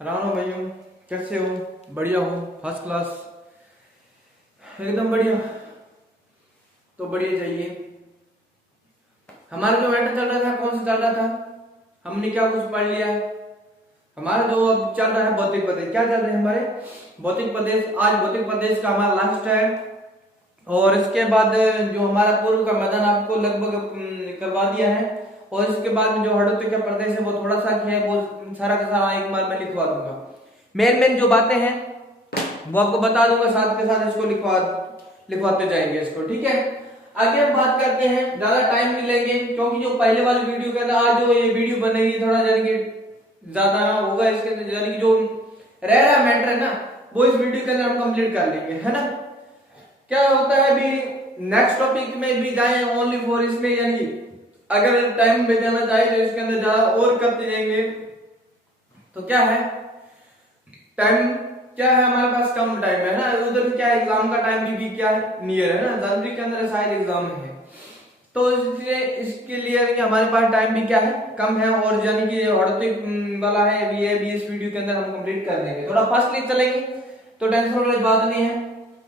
रानो भाइयों, कैसे हो? बढ़िया हो? फर्स्ट क्लास, एकदम बढ़िया। तो बढ़िया चाहिए। हमारा जो मैटर चल रहा था, कौन सा चल रहा था? हमने क्या कुछ पढ़ लिया है? हमारा जो अब चल रहा है भौतिक प्रदेश, क्या चल रहे हैं हमारे भौतिक प्रदेश। आज भौतिक प्रदेश का हमारा लास्ट है और इसके बाद जो हमारा पूर्व का मैदान आपको लगभग करवा दिया है और इसके बाद में जो हड़ौती का प्रदेश है वो थोड़ा सा है, वो सारा का सारा एक बार मैं लिखवा दूंगा। मेन जो बातें हैं वो आपको बता दूंगा, साथ के साथ इसको लिखवाते जाएंगे इसको, ठीक है। आगे हम बात करते हैं, ज्यादा टाइम नहीं लेंगे क्योंकि जो पहले वाली वीडियो के अंदर आज जो ये वीडियो बनेगी थोड़ा यानी कि ज्यादा होगा इसके अंदर, यानी कि जो रह रहा मैटर है ना वो इस वीडियो के अंदर हम कंप्लीट कर लेंगे, है ना। क्या होता है अभी नेक्स्ट टॉपिक में भी जाए ओनली फॉर इसमें, यानी अगर टाइम में जाना चाहे तो इसके अंदर ज्यादा और करते जाएंगे। तो क्या है टाइम, क्या है हमारे पास कम टाइम है ना, उधर क्या एग्जाम का टाइम भी क्या है नियर है ना, जनवरी के अंदर शायद एग्जाम है, तो इसलिए इसके लिए कि हमारे पास टाइम भी क्या है कम है और यानी कि हड़ौती वाला है भी इस वीडियो के अंदर हम कंप्लीट कर देंगे। थोड़ा फास्ट लिख चलेंगे तो टेंशन वाली बात नहीं है।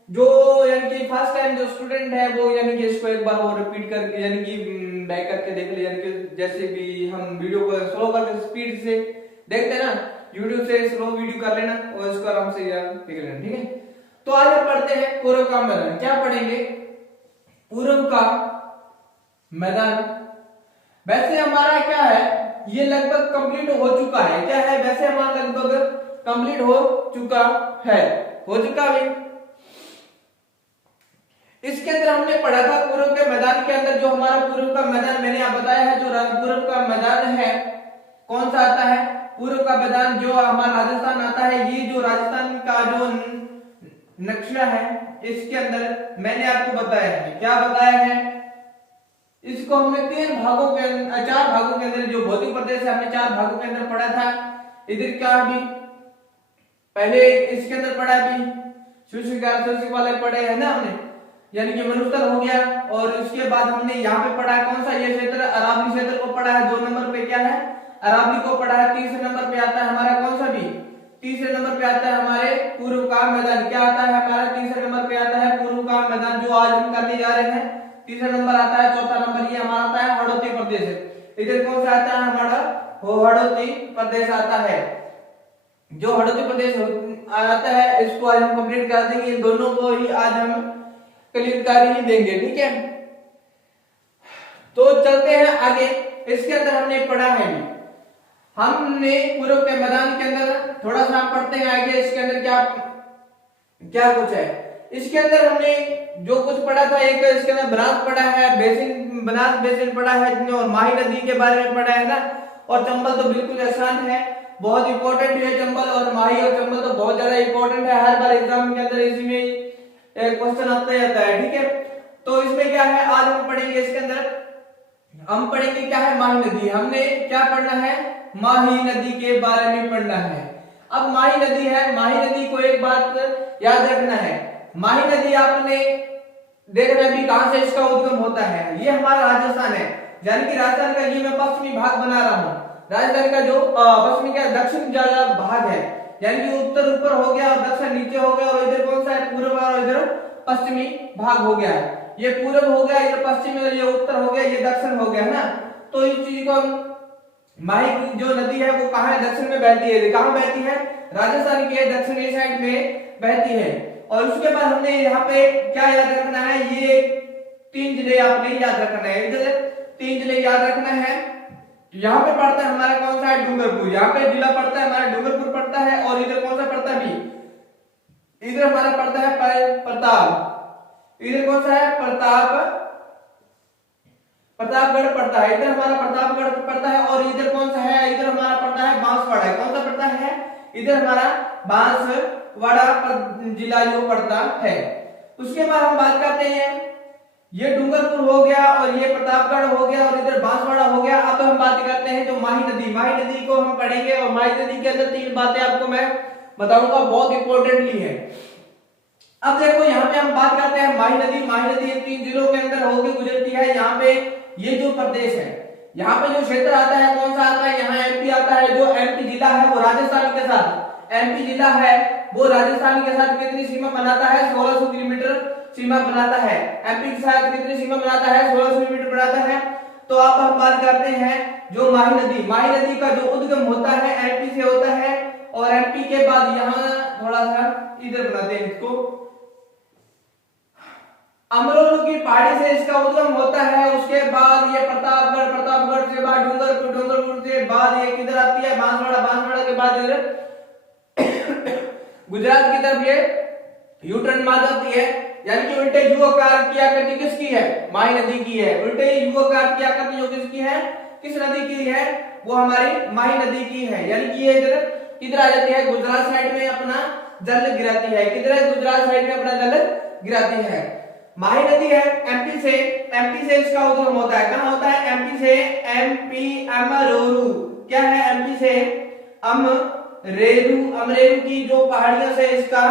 जो यानी कि फर्स्ट टाइम जो स्टूडेंट है वो यानी कि इसको एक बार और रिपीट करके यानी कि बैक करके देख ले, यानी कि जैसे भी हम वीडियो को स्लो करके स्पीड से देखते हैं ना, यूट्यूब से स्लो वीडियो कर लेना और इसको आराम से याद देख लेना, ठीक है। तो आज हम पढ़ते हैं पूर्व का मैदान। क्या पढ़ेंगे? पूर्व का मैदान। वैसे हमारा क्या है ये लगभग कंप्लीट हो चुका है, क्या है वैसे हमारा लगभग कंप्लीट हो चुका है, हो चुका भी। इसके अंदर हमने पढ़ा था पूर्व के मैदान के अंदर, जो हमारा पूर्व का मैदान मैंने आप बताया है, जो पूर्व का मैदान है कौन सा आता है? पूर्व का मैदान जो हमारा राजस्थान आता है। ये जो राजस्थान का जो नक्शा है इसके अंदर मैंने आपको बताया है, क्या बताया है? इसको हमने चार भागों के अंदर जो भौतिक प्रदेश है हमने 4 भागों के अंदर पढ़ा था। इधर क्या भी पहले इसके अंदर पढ़ा भी शुष्क वाले पढ़े है ना हमने, यानी कि मरुस्थल हो गया। और उसके बाद हमने यहाँ पे पढ़ा कौन सा ये क्षेत्र, अरावली क्षेत्र को पढ़ा है। 2 नंबर पे क्या है? अरावली को पढ़ा है। तीसरे नंबर पे आता है हमारा कौन सा भी? तीसरे नंबर पे आता है हमारे पूर्व का मैदान। क्या आता है हमारा? तीसरे नंबर पे आता है पूर्व का मैदान, जो आज हम करने जा रहे हैं। तीसरा नंबर आता है। चौथा नंबर ये हमारा आता है हड़ौती प्रदेश। इधर कौन सा आता है हमारा? हड़ौती प्रदेश आता है। जो हड़ौती प्रदेश आता है इसको आज हम कंप्लीट कर देंगे। इन दोनों को ही आज हम क्लियर कर ही देंगे, ठीक है। तो चलते हैं आगे। इसके अंदर हमने पढ़ा है भी, हमने पूर्व के मैदान के अंदर थोड़ा सा पढ़ते हैं आगे। इसके अंदर क्या क्या कुछ है? इसके अंदर हमने जो कुछ पढ़ा था, एक इसके अंदर बनास पढ़ा है, बनास बेसिन पढ़ा है और माही नदी के बारे में पढ़ा है ना। और चंबल तो बिल्कुल आसान है, बहुत इंपॉर्टेंट है चंबल और माही। और चंबल तो बहुत ज्यादा इंपॉर्टेंट है, हर बार एग्जाम के अंदर इसमें एक क्वेश्चन आता रहता है, ठीक है। तो इसमें क्या है आज हम पढ़ेंगे, इसके अंदर हम पढ़ेंगे क्या है? माही नदी। हमने क्या पढ़ना है? माही नदी के बारे में पढ़ना है। अब माही नदी है, माही नदी को एक बात याद रखना है, माही नदी आपने देखना भी कहां से इसका उद्गम होता है। ये हमारा राजस्थान है, यानी कि राजस्थान का ये मैं पश्चिमी भाग बना रहा हूं। राजस्थान का जो पश्चिमी का दक्षिण ज्यादा भाग है, यानी कि उत्तर ऊपर हो गया और दक्षिण नीचे हो गया। और इधर कौन सा है? पूर्व और इधर पश्चिमी भाग हो गया है। ये पूर्व हो गया, इधर पश्चिम, ये उत्तर हो गया, ये दक्षिण हो गया ना। तो इस चीज को माही जो नदी है वो कहां है? दक्षिण में बहती है। कहां बहती है? राजस्थान के दक्षिणी साइड में बहती है। और उसके बाद हमने यहाँ पे क्या याद रखना है? ये 3 जिले आपने याद रखना है। इधर 3 जिले याद रखना है। यहाँ पे पड़ता है हमारा कौन सा है? डूंगरपुर। यहाँ पे जिला पड़ता है हमारा डूंगरपुर पड़ता है। और इधर कौन सा पड़ता है भी? इधर हमारा पड़ता है प्रताप। इधर कौन सा है? प्रतापगढ़ पड़ता है। इधर हमारा प्रतापगढ़ पड़ता है। और इधर कौन सा है? इधर हमारा पड़ता है बांसवाड़ा। कौन सा पड़ता है? इधर हमारा बांसवाड़ा जिला जो पड़ता है। उसके बाद हम बात करते हैं, ये डूंगरपुर हो गया और ये प्रतापगढ़ हो गया और इधर बांसवाड़ा हो गया। अब हम बात करते हैं जो माही नदी। माही नदी को हम पढ़ेंगे और माही नदी के अंदर 3 बातें आपको मैं बताऊंगा, बहुत इंपॉर्टेंटली है। अब देखो यहाँ पे हम बात करते हैं माही नदी। माही नदी 3 जिलों के अंदर होकर गुजरती है। यहाँ पे ये जो प्रदेश है, यहाँ पे जो क्षेत्र आता है कौन सा आता है? यहाँ एमपी आता है। जो एमपी जिला है वो राजस्थान के साथ एमपी जिला है वो राजस्थान के साथ कितनी सीमा बनाता है? 1600 किलोमीटर सीमा बनाता है। एमपी के साथ कितनी सीमा बनाता है? 1600 किलोमीटर बनाता है। तो आप हम बात करते हैं जो माही नदी का जो उद्गम होता है एमपी से होता है, और एमपी के बाद यहाँ थोड़ा सा इधर बनाते हैं इसको, अमरोली की पहाड़ी से इसका उद्गम होता है। उसके बाद ये प्रतापगढ़ से बाद डूंगरपुर से बाद ये किधर आती है? बांसवाड़ा के बाद इधर गुजरात की तरफ ये यू टर्न मार जाती है। यानी कि उल्टे यू आकार की आकृति किसकी है? माही नदी की है। उल्टे यू आकार की आकृति जो किसकी है? किस नदी की है? वो हमारी माही नदी की है। यानी कि ये इधर आ जाती है, गुजरात साइड में अपना जल गिराती है। किधर? गुजरात साइड में अपना जल गिराती है। माही नदी है एमपी से इसका उद्गम होता है। कहां होता है? एमपी से। एमपी अमरोरू क्या है? एमपी से अमरेरू की जो पहाड़ियों से इसका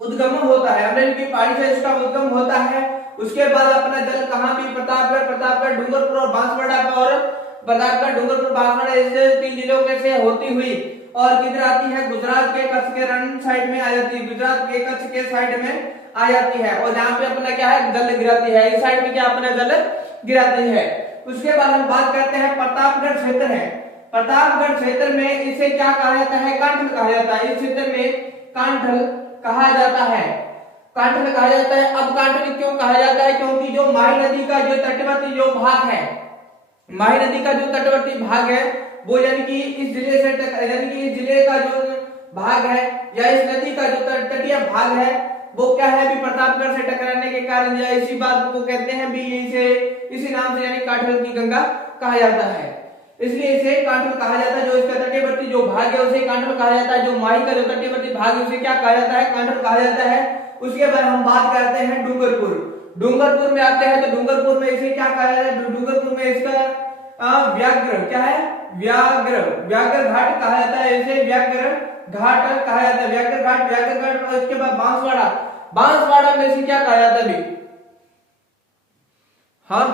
उद्गम होता है। अमरेली की पहाड़ी से इसका उद्गम होता है। उसके बाद अपना जल कहां भी प्रतापगढ़ डूंगरपुर और बांसवाड़ा ऐसे 3 जिलों के से होती हुई और किधर आती है? गुजरात के कच्छ के रण साइड में आ जाती है। गुजरात के कच्छ के साइड में आ जाती है और जहां पे अपना क्या है? जल गिराती है। इस साइड में क्या अपना जल गिराती है। उसके बाद हम बात करते हैं प्रतापगढ़ क्षेत्र है। प्रतापगढ़ क्षेत्र में इसे क्या कहा जाता है? कांठल कहा जाता है। इस क्षेत्र में कांठल कहा जाता है। कांठल कहा जाता है। अब कांठल क्यों कहा जाता है? क्योंकि जो माही नदी का जो तटवर्ती जो भाग है, माही नदी का जो तटवर्ती भाग है वो यानी कि इस जिले से यानी कि इस जिले का जो भाग है या इस नदी का जो तटीय भाग है वो क्या है? भी प्रतापगढ़ से टकराने के कारण या इसी बात को कहते हैं भी इसी नाम से यानी कांठल की गंगा कहा जाता है। इसलिए इसे कांठल कहा जाता है। जो इसका तटवर्ती जो भाग है उसे कांठल कहा जाता है। जो माही का जो तटवर्ती भाग है उसे क्या कहा जाता है? कांठल कहा जाता है। उसके बाद हम बात करते हैं डूंगरपुर में आते हैं तो डूंगरपुर में इसे क्या कहा जाता है? डूंगरपुर में इसका व्याघ्र क्या है? व्याघ्र घाट कहा जाता है। इसे व्याघ्र घाट कहा जाता है। व्याघ्र घाट। और इसके बाद बांसवाड़ा में इसे क्या कहा जाता है? हाँ,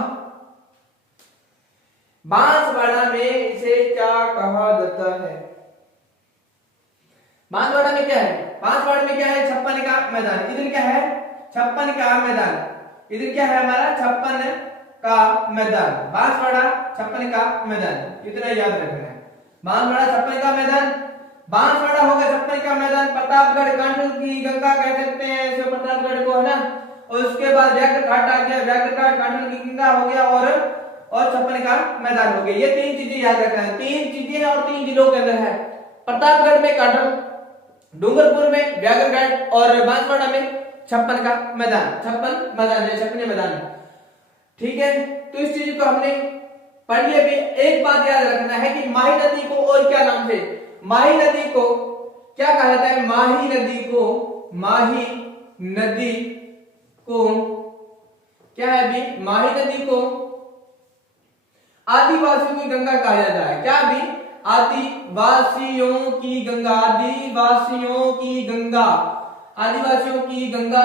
बांसवाड़ा में इसे क्या कहा जाता है? बांसवाड़ा में क्या है? बांसवाड़ा में क्या है? 56 का मैदान। इधर क्या है? 56 का मैदान। इधर क्या है हमारा? 56 का मैदान। बांसवाड़ा 56 का मैदान, इतना याद रखना है। बांसवाड़ा 56 का मैदान। बांसवाड़ा होगा 56 का मैदान। प्रतापगढ़ कांठल की गंगा कह सकते हैं इसे, प्रतापगढ़ को, है ना। और उसके बाद व्याघ्र घाट आ गया। व्याघ्र घाट कांठल की गंगा हो गया और 56 का मैदान हो गया। ये 3 चीजें याद रखना है। 3 चीजें और 3 जिलों के अंदर है। प्रतापगढ़ में कांठल, डूंगरपुर में व्याघ्र घाट और बांसवाड़ा में 56 का मैदान। 56 मैदान। ठीक है, तो इस चीज को हमने पढ़ लिया। भी एक बात याद रखना है कि माही नदी को और क्या नाम से? माही नदी को क्या कहा जाता है? माही नदी को क्या है भी? माही नदी को आदिवासियों की गंगा कहा जाता है। क्या भी? आदिवासियों की गंगा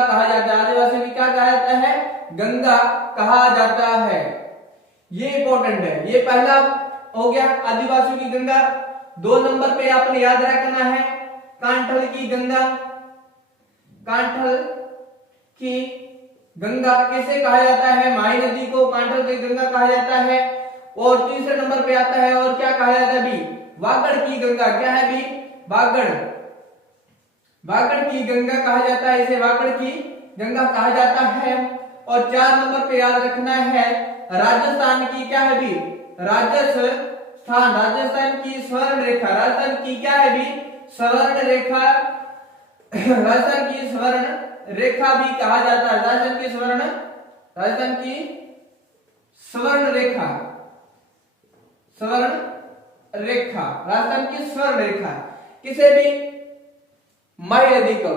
कहा जाता है। आदिवासियों की क्या कहा जाता है? गंगा कहा जाता है। ये इंपॉर्टेंट है। ये पहला हो गया आदिवासियों की गंगा। 2 नंबर पे आपने याद रखना है कांठल की गंगा। कांठल की गंगा किसे कहा जाता है? माही नदी को कांठल की गंगा कहा जाता है। और तीसरे नंबर पे आता है और क्या कहा जाता है भी? वागड़ की गंगा। क्या है भी? वागड़ की गंगा कहा जाता है। इसे वागड़ की गंगा कहा जाता है। और 4 नंबर पे याद रखना है राजस्थान की क्या है भी? राजस्थान की स्वर्ण रेखा। राजस्थान की क्या है भी? स्वर्ण रेखा। राजस्थान की स्वर्ण रेखा भी कहा जाता है। राजस्थान की स्वर्ण रेखा। राजस्थान की स्वर्ण रेखा किसे भी? माही नदी को।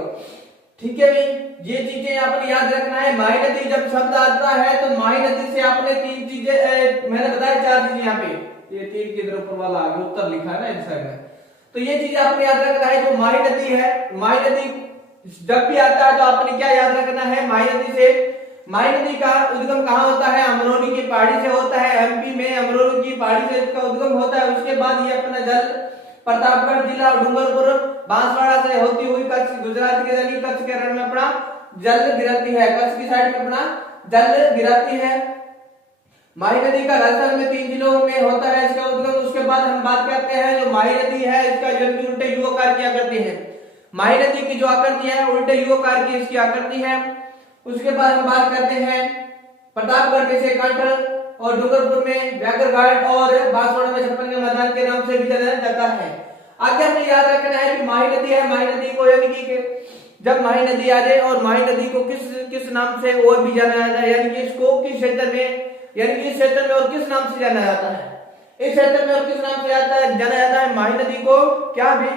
ठीक है भाई, ये चीजें आपने याद रखना है। माही नदी जब शब्द आता है तो माही नदी से आपने 3 चीजें मैंने बताया, 4 चीजें यहाँ पे ये 3 के इधर ऊपर वाला आगे उत्तर लिखा है ना इस साइड में। तो ये चीजें आपने याद रखना है। जो माही नदी है, माही नदी जब भी आता है तो आपने क्या याद रखना है? माही नदी का उद्गम कहाँ होता है? अमरोली की पहाड़ी से होता है। एमपी में अमरोली की पहाड़ी से इसका उद्गम होता है। उसके बाद ये अपना जल प्रतापगढ़ जिला और डूंगरपुर बांसवाड़ा से होती हुई कच्छ गुजरात के यानी कच्छ के रण में अपना जल गिराती है, कच्छ की साइड में अपना जल गिराती है। माही नदी का राजस्थान में 3 जिलों में होता है इसका उद्गम। उसके बाद हम बात करते हैं जो माही नदी है इसका जल की उल्टे यू आकार की आकृति है। माही नदी की जो आकृति है उल्टे यू आकार की इसकी आकृति है। उसके बाद हम बात करते हैं प्रतापगढ़ में से कंठ और डूंगरपुर में व्याघ्र घाट और बांसवाड़ा में छप्पन के मैदान के नाम से भी जाना जाता है। आगे हमें याद रखना है कि माही नदी है, माही नदी को यानी कि जब माही नदी आ जाए और माही नदी को किस नाम से और भी जाना जाता है, यानी कि इसको किस क्षेत्र में यानी कि इस क्षेत्र में और किस नाम से जाना जाता है, इस क्षेत्र में और किस नाम से जाना जाता है माही नदी को क्या भी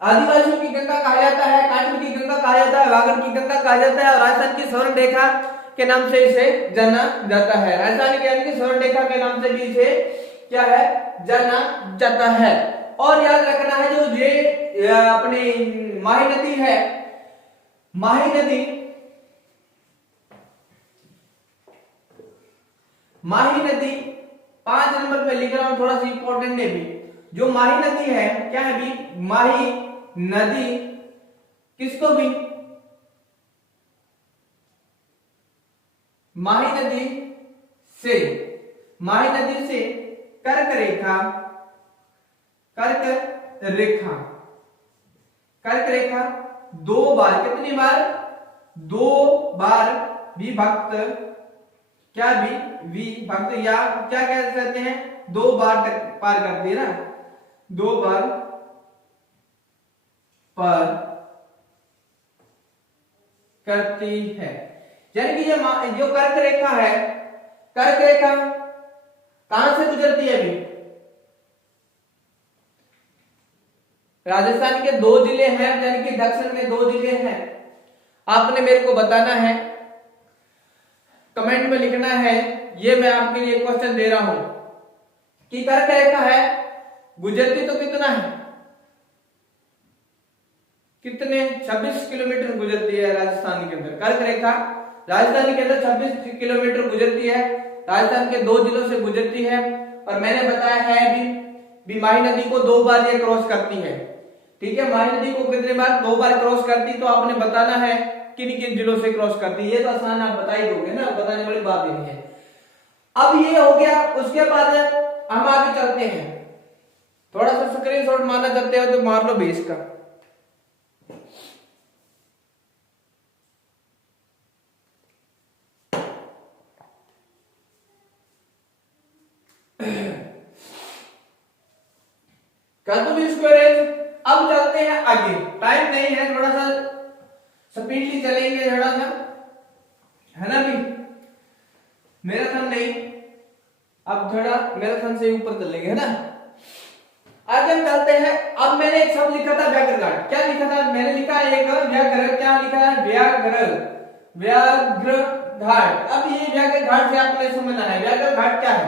आदिवासियों की गंगा कहा जाता है, कांटू की गंगा कहा जाता है, वागड़ की गंगा कहा जाता है और राजस्थान की स्वर्ण रेखा के नाम से इसे जाना जाता है। राजस्थान की यानी कि स्वर्ण रेखा के नाम से भी इसे क्या है जाना जाता है। और याद रखना है जो ये अपनी माही नदी है, माही नदी 5 नंबर पे लिख रहा हूं, थोड़ा सा इंपॉर्टेंट है भी। जो माही नदी है क्या है भी, माही नदी किसको भी माही नदी से कर्क रेखा 2 बार, कितनी बार 2 बार विभक्त क्या भी विभक्त या क्या कह सकते हैं 2 बार तक पार करती है ना, 2 बार पार करती है। यानी कि ये जो कर्क रेखा है, कर्क रेखा कहां से गुजरती है अभी, राजस्थान के 2 जिले हैं, यानी कि दक्षिण में 2 जिले हैं। आपने मेरे को बताना है, कमेंट में लिखना है, ये मैं आपके लिए क्वेश्चन दे रहा हूं कि कर्क रेखा है गुजरती तो कितना है, कितने 26 किलोमीटर गुजरती है राजस्थान के अंदर। कर्क रेखा राजस्थान के अंदर 26 किलोमीटर गुजरती है, राजस्थान के 2 जिलों से गुजरती है। और मैंने बताया है भी माही नदी को 2 बार ये क्रॉस करती है, ठीक है। माही नदी को कितने बार 2 बार क्रॉस करती, तो आपने बताना है किन किन जिलों से क्रॉस करती है। ये तो आसान आप बता ही दोगे ना, बताने वाली बात नहीं है। अब ये हो गया, उसके बाद हम आगे चलते हैं। थोड़ा सा स्क्रीनशॉट मारना चाहते हो तो मार लो बेस का। कर दो स्क्वायर। अब चलते हैं आगे, टाइम नहीं है, थोड़ा सा स्पीडली चलेंगे थोड़ा सा, है ना भी, मैराथन नहीं, अब थोड़ा मैराथन से ऊपर चलेंगे, है ना। आगे हम चलते हैं। अब मैंने एक शब्द लिखा था व्याघ्र घाट, क्या लिखा था मैंने, लिखा एक व्याघ्र, क्या लिखा है व्याघ्र घाट। अब ये व्याघ्र घाट से आपने समझना है व्याघ्र घाट क्या है।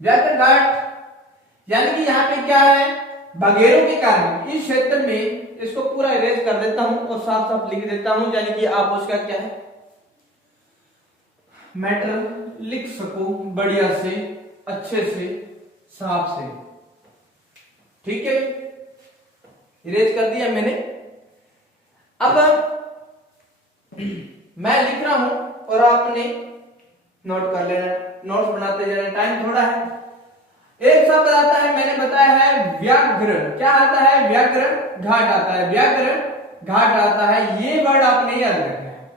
व्याघ्र घाट यानी कि यहाँ पे क्या है, बघेरों के कारण इस क्षेत्र में, इसको पूरा इरेज कर देता हूं और साफ साफ लिख देता हूं, यानी कि आप उसका क्या है मैटर लिख सको बढ़िया से, अच्छे से, साफ से, ठीक है। इरेज कर दिया मैंने। अब मैं लिख रहा हूं और आपने नोट कर लेना, नोट्स बनाते जाना, टाइम थोड़ा है। एक शब्द आता है, मैंने बताया है व्याघ्र, क्या आता है व्याघ्र घाट आता है, व्याघ्र घाट आता है, ये वर्ड आपने याद रखना है।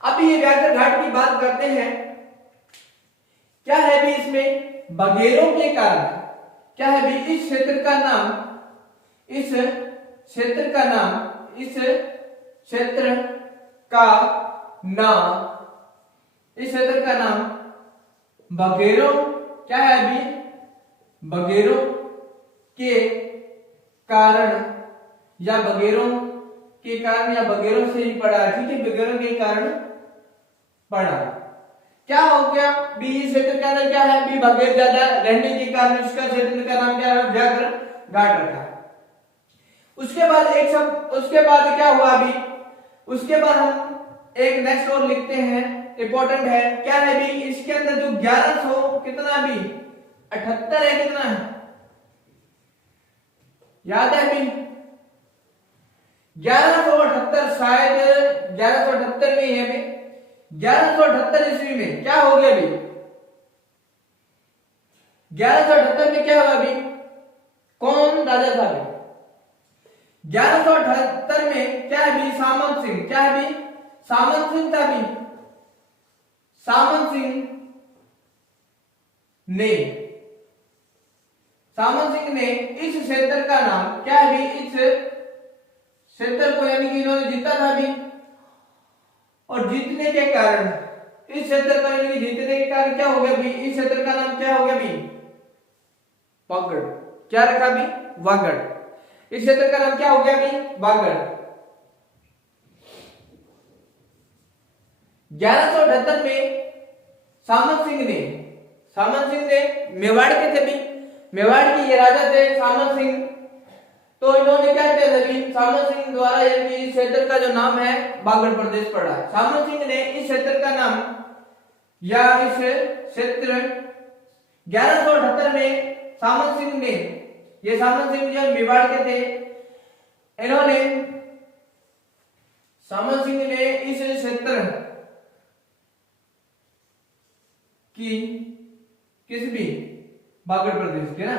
अब ये व्याघ्र घाट की बात करते हैं, क्या है भी इसमें बघेरों के कारण, क्या है भी इस क्षेत्र का नाम, इस क्षेत्र का नाम, इस क्षेत्र का नाम, इस क्षेत्र का नाम बघेरों, क्या है अभी बघेरों के कारण या बघेरों के कारण या बघेरों से ही पड़ा, ठीक है, बघेरों के कारण पड़ा। क्या हो गया बी, इस क्षेत्र के अंदर क्या है बी बघेर ज्यादा रहने के कारण इसका क्षेत्र का नाम क्या है व्याघ्र घाट रखा। उसके बाद एक शब्द, उसके बाद क्या हुआ अभी, उसके बाद हम एक नेक्स्ट और लिखते हैं, इंपॉर्टेंट है, क्या है भी इसके अंदर जो 1100 कितना भी 78 है, कितना है याद है अभी 1178 शायद 1178 में है अभी 1178 ईस्वी में क्या हो गया अभी 1178 में क्या हुआ अभी कौन राजा था अभी 1178 में क्या है अभी सामंत सिंह क्या है अभी सामंत सिंह था अभी सामंत सिंह ने इस क्षेत्र का नाम क्या है अभी इस क्षेत्र को यानी कि इन्होंने जीता था अभी और जीतने के कारण इस क्षेत्र का यानी कि जीतने के कारण क्या हो गया अभी इस क्षेत्र का नाम क्या हो गया अभी वागड़ क्या रखा अभी वागड़ इस क्षेत्र का नाम क्या हो गया अभी वागड़ 1178 में सामंत सिंह ने मेवाड़ के थे भी मेवाड़ के ये राजा थे सामंत सिंह तो इन्होंने क्या किया था अभी सामंत सिंह द्वारा यानी कि इस क्षेत्र का जो नाम है बागड़ प्रदेश पड़ा है सामंत सिंह ने इस क्षेत्र का नाम या इस क्षेत्र 1178 में सामंत सिंह जो मेवाड़ के थे इन्होंने सामंत सिंह ने इस क्षेत्र की किस भी बागड़ प्रदेश के ना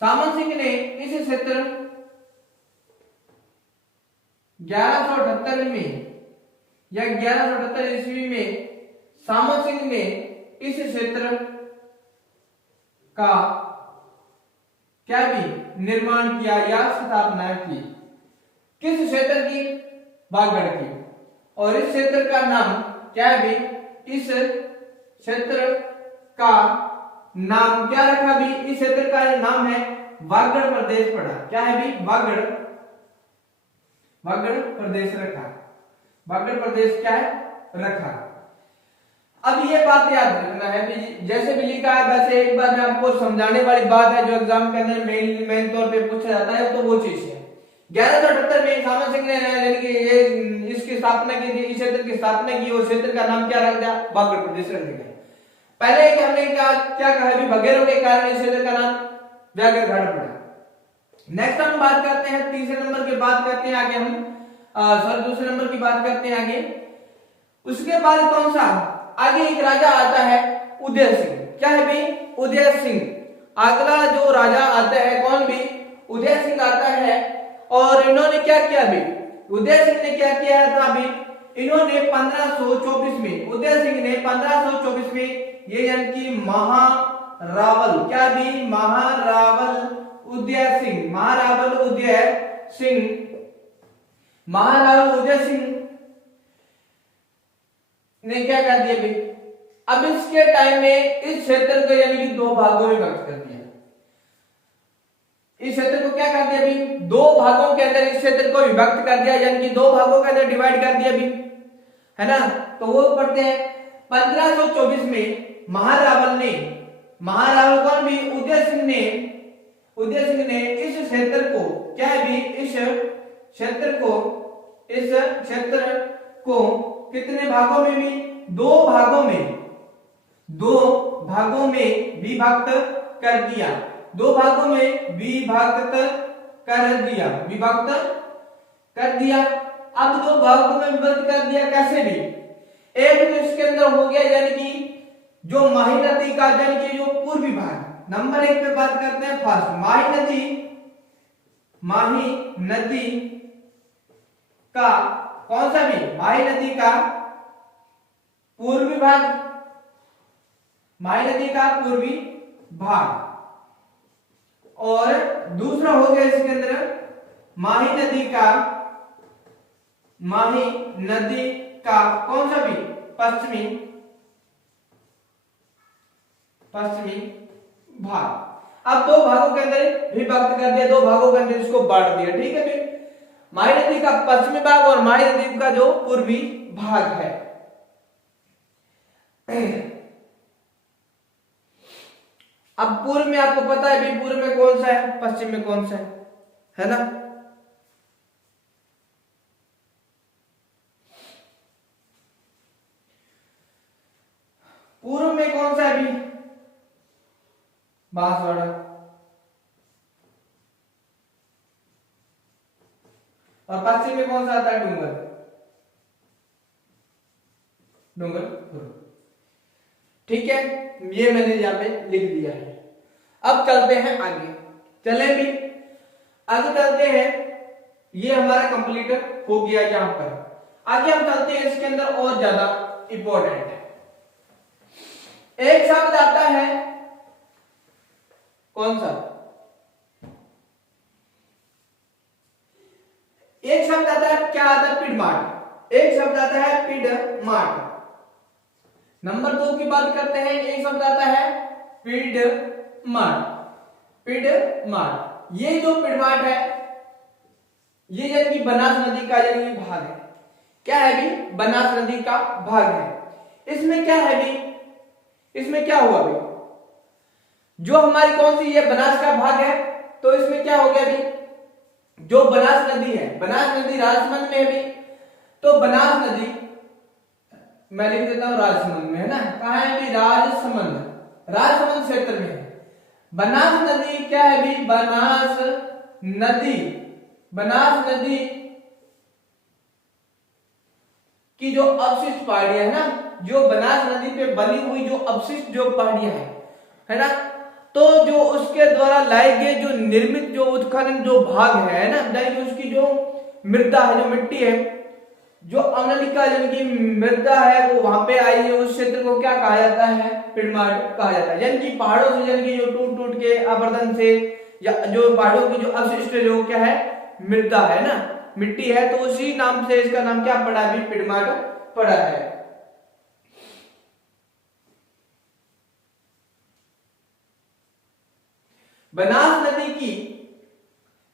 सामंत सिंह ने इस क्षेत्र 1178 में या 1178 ईस्वी में सामंत सिंह ने इस क्षेत्र का क्या भी निर्माण किया या स्थापना की किस क्षेत्र की बागड़ की और इस क्षेत्र का नाम क्या है भी इस क्षेत्र का नाम क्या रखा भी इस क्षेत्र का नाम है वागड़ प्रदेश पड़ा क्या है भी वागड़ प्रदेश रखा वागड़ प्रदेश क्या है रखा अब ये बात याद रखना है भी जैसे भी लिखा है वैसे एक बार मैं आपको समझाने वाली बात है जो एग्जाम के अंदर मेन तौर पे पूछा जाता है तो वो चीज है 1178 में सामंत सिंह ने यानी कि ये इसकी स्थापना की थी इस क्षेत्र की स्थापना की और क्षेत्र का नाम क्या रख दिया बागड़ प्रदेश रख दिया पहले कि हमने क्या कहा भी बघेरों के कारण इस क्षेत्र का नाम व्याघ्र घाट पड़ा नेक्स्ट हम बात करते हैं तीसरे नंबर की बात करते हैं आगे हम दूसरे नंबर की बात करते हैं आगे उसके बाद कौन सा आगे एक राजा आता है उदय सिंह क्या है भाई उदय सिंह अगला जो राजा आता है कौन भी उदय सिंह आता है और इन्होंने क्या किया भी उदय सिंह ने क्या किया था अभी इन्होंने 1524 में उदय सिंह ने 1524 में ये यानी कि महारावल क्या भी महारावल उदय सिंह ने क्या कर दिया भी अब इसके टाइम में इस क्षेत्र को यानी कि दो भागों में विभक्त कर दिया इस क्षेत्र को क्या कर दिया भी दो भागों के अंदर इस क्षेत्र को विभक्त कर दिया यानी कि दो भागों के अंदर डिवाइड कर दिया भी है ना तो वो पढ़ते हैं 1524 में महारावल कौन भी उदय सिंह ने इस क्षेत्र को क्या है भी इस क्षेत्र को कितने भागों में भी दो भागों में विभक्त कर दिया अब दो भागों में विभक्त कर दिया कैसे भी एक तो इसके अंदर हो गया यानी कि जो माही नदी का यानी कि जो पूर्वी भाग नंबर 1 पे बात करते हैं फर्स्ट माही नदी का कौन सा भी माही नदी का पूर्वी भाग और दूसरा हो गया इसके अंदर माही नदी का कौन सा भी पश्चिमी भाग अब दो भागों के अंदर विभक्त कर दिया दो भागों के अंदर इसको बांट दिया ठीक है भाई माही नदी का पश्चिमी भाग और माही नदी का जो पूर्वी भाग है अब पूर्व में आपको पता है भी पूर्व में कौन सा है पश्चिम में कौन सा है ना पूर्व में कौन सा है अभी बांसवाड़ा और पश्चिम में कौन सा आता है? डूंगर, डूंगरपुर। ठीक है, ये मैंने यहाँ पे लिख दिया है। अब चलते हैं आगे, चले भी आगे चलते हैं। ये हमारा कंप्लीट हो गया यहाँ पर। आगे हम चलते हैं, इसके अंदर और ज्यादा इंपॉर्टेंट है। एक शब्द आता है, कौन सा? एक शब्द आता है, क्या आता है? पिडमाट। एक शब्द आता है पिडमाट। नंबर 2 की बात करते हैं, एक शब्द आता है पिडमाट। पिडमाट, ये जो पिडमाट है, ये यानी कि बनास नदी का यानी कि भाग है। क्या है भी? बनास नदी का भाग है। इसमें क्या है भी? इसमें क्या हुआ भी? जो हमारी कौन सी ये बनास का भाग है, तो इसमें क्या हो गया भी? जो बनास नदी है, बनास नदी राजसमंद में है भी, तो बनास नदी मैं लिख देता हूं राजसमंद में, है ना? कहां है भी? राजसमंद, राजसमंद क्षेत्र में है। बनास नदी क्या है भी? बनास नदी, बनास नदी की जो अवशिष्ट पहाड़ियां है ना, जो बनास नदी पे बनी हुई जो अवशिष्ट जो पहाड़ियां है ना, तो जो उसके द्वारा लाए गए जो निर्मित जो उत्खनन जो भाग है ना, यानी उसकी जो मृदा है, जो मिट्टी है, जो अम्लिका जिनकी मृदा है, वो वहां पे आई है, उस क्षेत्र को क्या कहा जाता है? पिडमाट कहा जाता है। यानी कि पहाड़ों से, यानी कि जो टूट टूट के आवर्तन से, या जो पहाड़ों की जो अवशिष्ट जो क्या है? मृदा है ना, मिट्टी है, तो उसी नाम से इसका नाम क्या पड़ा? भी पिडमाट पड़ा है। बनास नदी की,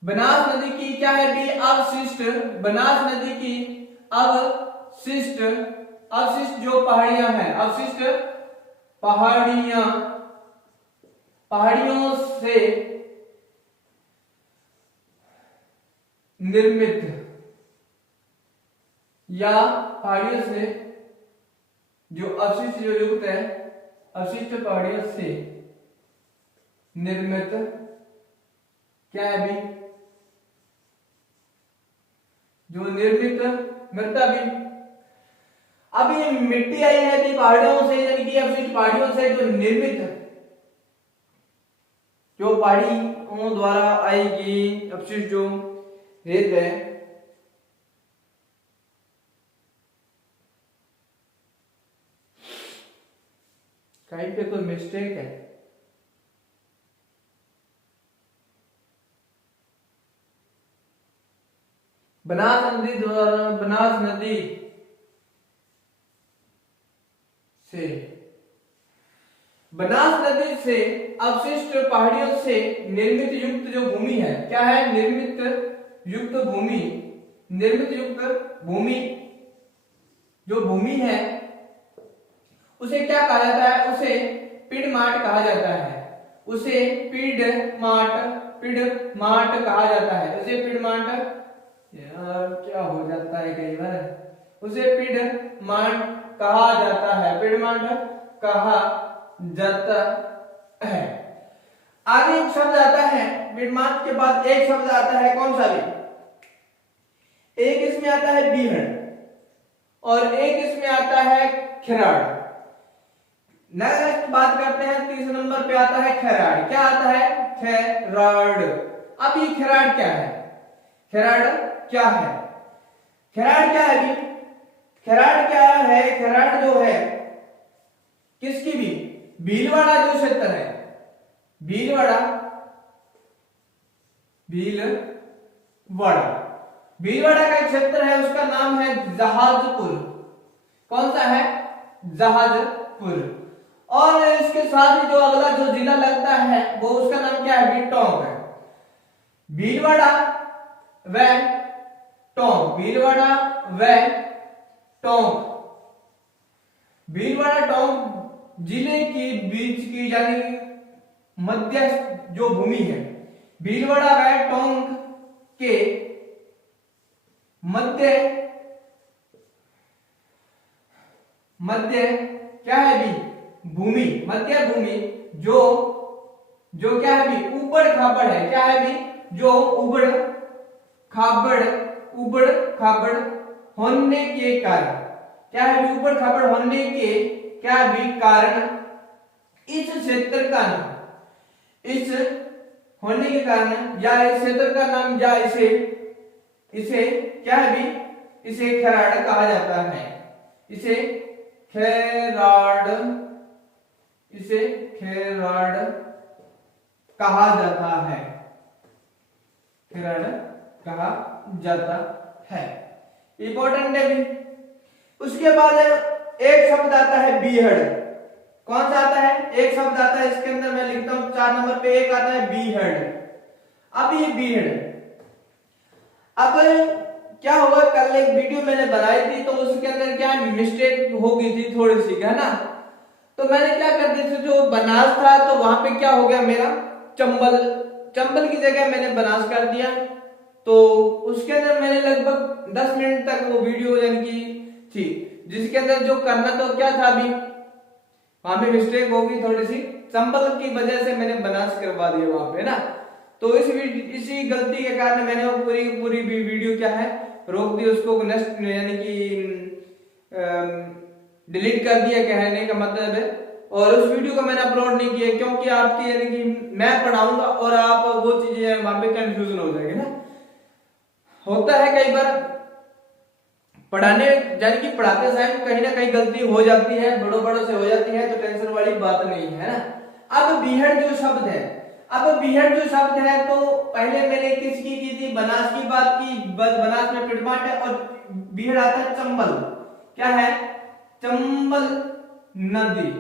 बनास नदी की क्या है भी? अवशिष्ट, बनास नदी की अवशिष्ट, अवशिष्ट जो पहाड़ियां हैं, अवशिष्ट पहाड़ियां, पहाड़ियों से निर्मित या पहाड़ियों से जो अवशिष्ट जो युक्त है, अवशिष्ट पहाड़ियों से निर्मित क्या है भी? जो निर्मित मृदा भी। अब ये मिट्टी आई है भी पहाड़ियों से, यानी कि अवशिष्ट पहाड़ियों से जो निर्मित, जो पहाड़ियों द्वारा आएगी अवशिष्ट जो रेत है, कहीं पे कोई मिस्टेक है? बनास नदी द्वारा, बनास नदी से, बनास नदी से अवशिष्ट पहाड़ियों से निर्मित युक्त जो भूमि है, क्या है? निर्मित युक्त भूमि, निर्मित युक्त भूमि जो भूमि है, उसे क्या कहा जाता है? उसे पिडमाट कहा जाता है। उसे पिडमाट, पिडमाट कहा जाता है। उसे पिडमाट, यार क्या हो जाता है कई बार, उसे पिडमाट कहा जाता है, पिडमाट कहा जाता है। आगे एक शब्द आता है पिडमाट के बाद, एक शब्द आता है, कौन सा भी? एक इसमें आता है बीहड़ और एक इसमें आता है खेराड़। नेक्स्ट बात करते हैं, तीसरे नंबर पे आता है खेराड़। क्या आता है? खेराड़। अब ये खेराड़ क्या है? खेराड़ क्या है? खेराड़ क्या है भी? खेराड़ क्या है? खेराड़ जो है किसकी भी? भीलवाड़ा जो क्षेत्र है, भीलवाड़ा, भीलवाड़ा, भीलवाड़ा का क्षेत्र है, उसका नाम है जहाजपुर। कौन सा है? जहाजपुर। और इसके साथ ही जो अगला जो जिला लगता है, वो उसका नाम क्या है? टोंक है। भीलवाड़ा व टोंक, भीलवाड़ा व टोंक, भीलवाड़ा टोंक जिले के बीच की यानी मध्य जो भूमि है, भीलवाड़ा व टोंक के मध्य, मध्य क्या है भी? भूमि, मध्य भूमि जो क्या है भी? ऊबड़ खाबड़ है। क्या है भी? जो ऊबड़ खाबड़ उबड़ खाबड़ होने के कारण, क्या है, उबड़ खाबड़ होने के क्या भी कारण इस क्षेत्र का नाम, इस होने के कारण या इस क्षेत्र का नाम या इसे इसे क्या है भी, इसे खेराड़ कहा जाता है, इसे खेराड़, इसे खेराड़ कहा जाता है, खेराड़ कहा जाता है। इंपॉर्टेंट है भी। उसके बाद एक शब्द आता है बीहड़। कौन सा आता है, एक शब्द आता है इसके अंदर, मैं लिखता हूं 4 नंबर पे, एक आता है बीहड़। अब ये बीहड़, अब क्या हुआ, कल एक वीडियो मैंने बनाई थी तो उसके अंदर क्या मिस्टेक हो गई थी थोड़ी सी, है ना, तो मैंने क्या कर दिया था, जो बनास था तो वहां पे क्या हो गया मेरा चंबल, चंबल की जगह मैंने बनास कर दिया। तो उसके अंदर मैंने लगभग 10 मिनट तक वो वीडियो यानी की थी, जिसके अंदर जो करना तो क्या था, अभी वहां पे मिस्टेक होगी थोड़ी सी, चंबल की वजह से मैंने बनास करवा दिया वहां पे ना। तो इसी गलती के कारण मैंने वो पूरी वीडियो क्या है रोक दी, उसको नेक्स्ट यानी कि डिलीट कर दिया, कहने का मतलब है। और उस वीडियो को मैंने अपलोड नहीं किया क्योंकि आपकी यानी कि मैं पढ़ाऊंगा और आप वो चीजें वहां पे कंफ्यूजन हो जाएगी ना। होता है कई बार पढ़ाने यानी कि पढ़ाते समय कहीं ना कहीं गलती हो जाती है, बड़ों से हो जाती है, तो टेंशन वाली बात नहीं है ना। अब बीहड़ जो शब्द है, अब बीहड़ जो शब्द है तो पहले मैंने किसकी की थी, बनास की बात की, बनास में पिटमाट है, और बीहड़ आता है चंबल, क्या है, चंबल नदी,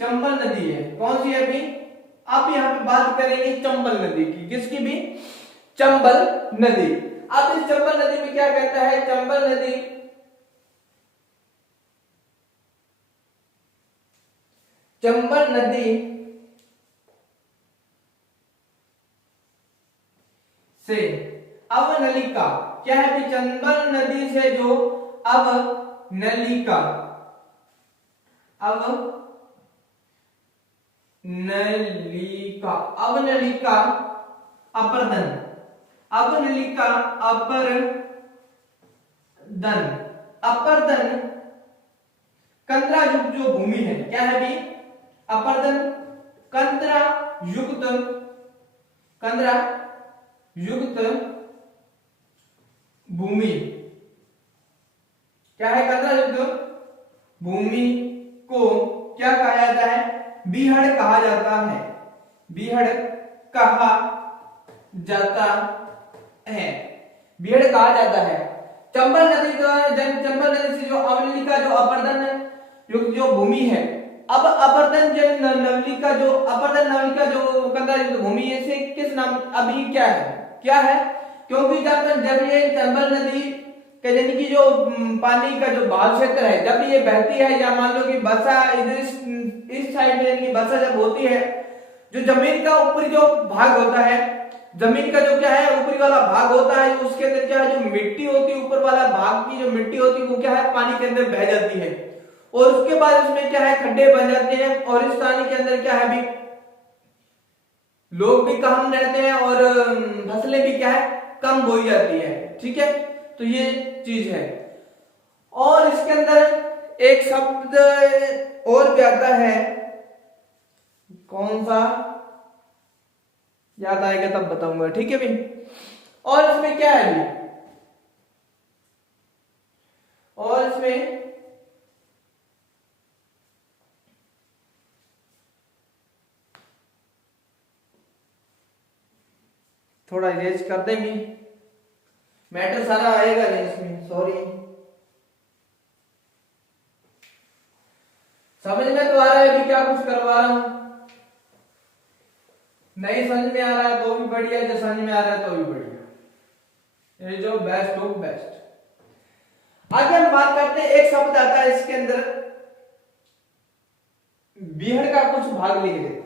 चंबल नदी है, कौन सी है अभी, अब यहाँ पे बात करेंगे चंबल नदी की, किसकी भी, चंबल नदी। अब इस चंबल नदी में क्या कहता है, चंबल नदी चंबल नदी से अवनलिका, क्या है कि चंबल नदी से जो अवनलिका, अवनलिका, अवनलिका अपर्दन, अवनलिका अपर्दन, अपर्दन कंदरा युक्त जो भूमि है, क्या है भी, अपर्दन कंदरा युक्त, कंदरा युक्त भूमि, क्या है, कंदरा युक्त भूमि को क्या कहा जाता है, बीहड़ कहा जाता है, बीहड़ कहा जाता है, बीहड़ कहा जाता है। चंबल नदी चंबल नदी से जो अवनलिका जो अपर्दन युक्त जो भूमि है, अब अपर्दन नवलिका जो अपर्दन नवलिका जो कंदरा युक्त भूमि है, इसे किस नाम, अभी क्या है, क्या है, क्योंकि जब ये चंबल नदी के यानी कि जो पानी का जो बहाव क्षेत्र है, जब ये बहती है, या मान लो कि वर्षा इधर इस साइड में यानी वर्षा जब होती है, जो जमीन का ऊपरी जो भाग होता है, जमीन का जो क्या है ऊपरी वाला भाग होता है, उसके अंदर क्या है, जो मिट्टी होती है, ऊपर वाला भाग की जो मिट्टी होती है वो क्या है, पानी के अंदर बह जाती है, और उसके बाद उसमें क्या है, खड्डे बन जाते हैं, और इस पानी के अंदर क्या है भी, लोग भी कम रहते हैं और फसलें भी क्या है, कम बोई जाती है, ठीक है। तो ये चीज है। और इसके अंदर एक शब्द और भी आता है, कौन सा, याद आएगा तब बताऊंगा, ठीक है भाई। और इसमें क्या है भी, और इसमें थोड़ा इरेज कर दे भी, मैटर सारा आएगा नहीं इसमें, सॉरी। समझ में तो आ रहा है कि क्या कुछ करवा रहा हूं, नहीं समझ में आ रहा है तो भी बढ़िया, जो समझ में आ रहा है तो भी बढ़िया, ये जो बेस्ट हो बेस्ट। आगे हम बात करते हैं, एक शब्द आता है इसके अंदर, बीहड़ का कुछ भाग लिख देते हैं।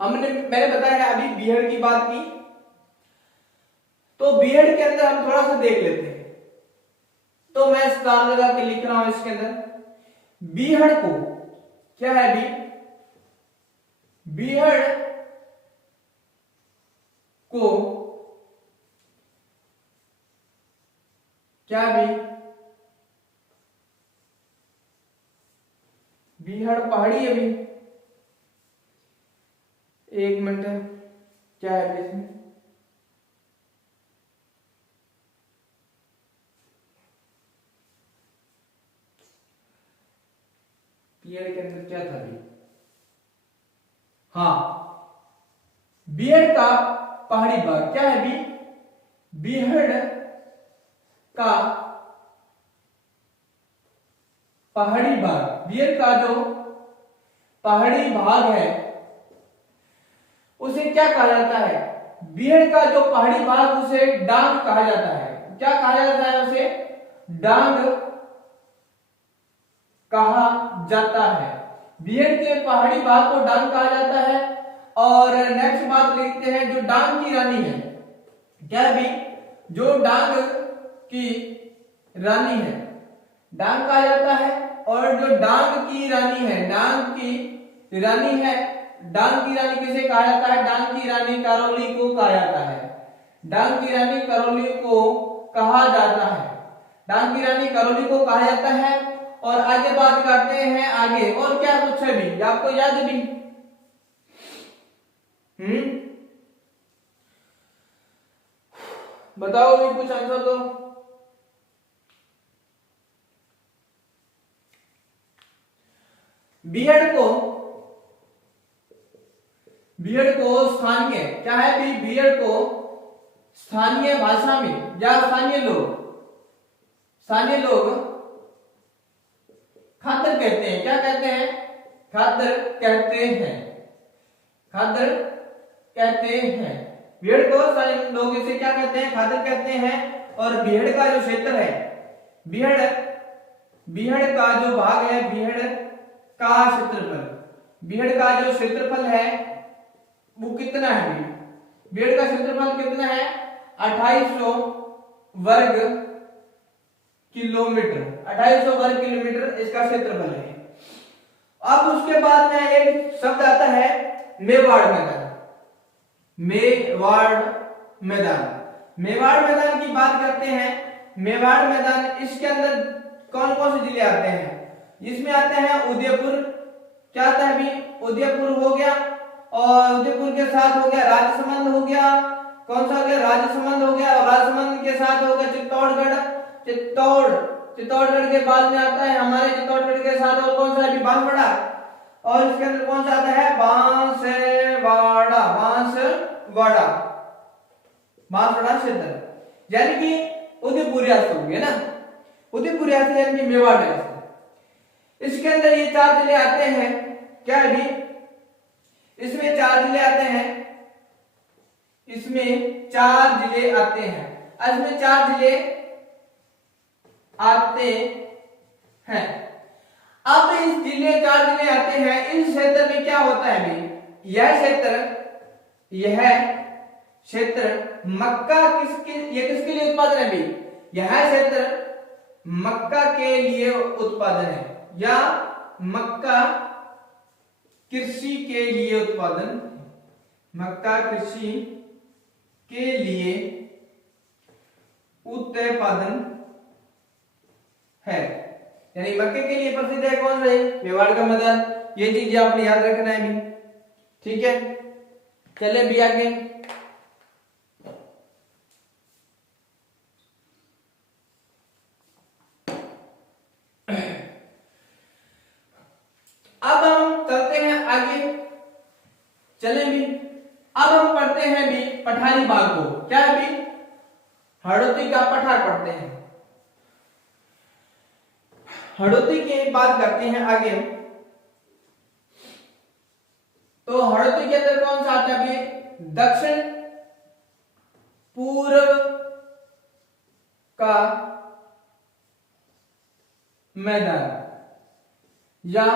मैंने बताया अभी बीहड़ की बात की, तो बीहड़ के अंदर हम थोड़ा सा देख लेते हैं। तो मैं स्टार लगा के लिख रहा हूं इसके अंदर, बीहड़ को क्या है भी, बीहड़ को क्या भी बीहड़ पहाड़ी है भी, एक मिनट, क्या है अभी इसमें, बीहड़ के अंदर क्या था अभी, हाँ बीहड़ का पहाड़ी भाग क्या है अभी, बीहड़ का पहाड़ी भाग, बीहड़ का जो पहाड़ी भाग है उसे क्या कहा जाता है, बीहड़ का जो पहाड़ी भाग उसे डांग कहा जाता है। क्या कहा जाता है उसे, डांग कहा जाता है। बीहड़ के पहाड़ी भाग को डांग कहा जाता है। और नेक्स्ट बात लिखते हैं, जो डांग की रानी है, क्या भी जो डांग की रानी है, डांग कहा जाता है। और जो डांग की रानी है, डांग की रानी है, डांग की रानी किसे कहा जाता है, डांग की रानी करौली को कहा जाता है। डांग की रानी करौली को कहा जाता है, डांग की रानी करौली को कहा जाता है। और आगे बात करते हैं आगे, और क्या पूछा भी आपको याद भी, बताओ भी कुछ आंसर दो। बीहड़ को स्थानीय क्या है भी, बीहड़ को स्थानीय भाषा में या स्थानीय लोग खादर कहते हैं। क्या कहते हैं, खादर कहते हैं, खादर कहते हैं। बीहड़ को स्थानीय लोग इसे क्या कहते हैं, खादर कहते हैं। और बीहड़ का जो क्षेत्र है, बीहड़ का जो भाग है, बीहड़ का जो क्षेत्रफल है वो कितना है, बीहड़ का क्षेत्रफल कितना है, 2800 वर्ग किलोमीटर, 2800 वर्ग किलोमीटर इसका क्षेत्रफल है। अब उसके बाद में एक शब्द आता है मेवाड़ मैदान। मेवाड़ मैदान की बात करते हैं। मेवाड़ मैदान, इसके अंदर कौन कौन से जिले आते हैं, इसमें आते हैं उदयपुर, क्या आता है अभी, उदयपुर हो गया। और उदयपुर के साथ हो गया राजसमंद हो गया, कौन सा हो गया, राजसमंद हो गया। और राजसमंद के साथ हो गया चित्तौड़गढ़ के बाद में आता है हमारे चित्तौड़गढ़ के साथ और कौन सा है, बांसवाड़ा। और इसके अंदर कौन सा आता है, बांसवाड़ा क्षेत्र, यानी कि उदयपुर रियासत हो गया ना, उदयपुर रियासत यानी कि मेवाड़ रियासत। इसके अंदर ये 4 जिले आते हैं, क्या है भी, इसमें 4 जिले आते हैं, इसमें 4 जिले आते हैं, इसमें 4 जिले आते हैं। अब इस जिले 4 जिले आते हैं, इस क्षेत्र में क्या होता है भाई, यह क्षेत्र मक्का किसके लिए उत्पादन है भाई, यह क्षेत्र मक्का के लिए उत्पादन है, या मक्का कृषि के लिए उत्पादन, मक्का कृषि के लिए उत्पादन है, यानी मक्के के लिए प्रसिद्ध है कौन सा, मेवाड़ का मैदान। ये चीज आपने याद रखना है भी, ठीक है। चले भी आगे, अब हम चलते हैं आगे, चले भी। अब हम पढ़ते हैं भी पठारी बाग को, क्या है भी, हड़ौती का पठार पढ़ते हैं। हड़ौती की बात करते हैं आगे, तो हड़ौती के अंदर कौन सा आता है, दक्षिण पूर्व का मैदान या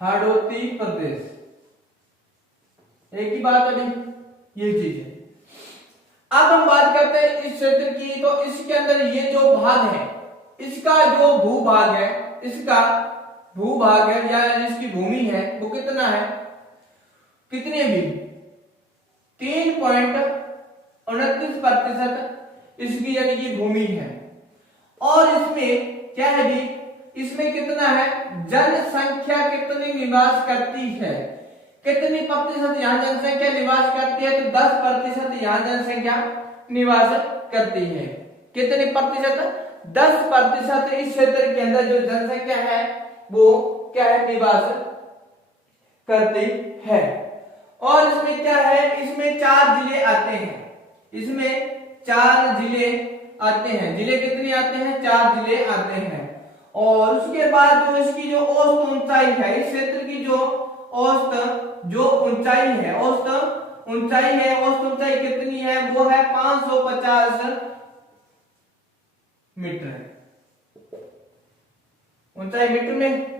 हड़ौती प्रदेश, एक ही बात है, ये चीज है। अब हम बात करते हैं इस क्षेत्र की, तो इसके अंदर ये जो भाग है, इसका जो भूभाग है, इसका भूभाग है या इसकी भूमि है वो कितना है, कितने भी 3.29% इसकी यानी कि भूमि है। और इसमें क्या है भी, इसमें कितना है, जनसंख्या कितनी निवास करती है, कितनी प्रतिशत यहाँ जनसंख्या निवास करती है, तो 10% यहाँ जनसंख्या निवास करती है। कितनी प्रतिशत, 10% इस क्षेत्र के अंदर जो जनसंख्या है वो क्या है, निवास करती है। और इसमें क्या है, इसमें 4 जिले आते हैं, इसमें 4 जिले आते हैं। जिले कितने आते हैं, 4 जिले आते हैं। और उसके बाद जो इसकी जो औसत ऊंचाई है, इस क्षेत्र की जो औसत जो ऊंचाई है, औसत ऊंचाई कितनी है, वो है 550 मीटर। ऊंचाई मीटर में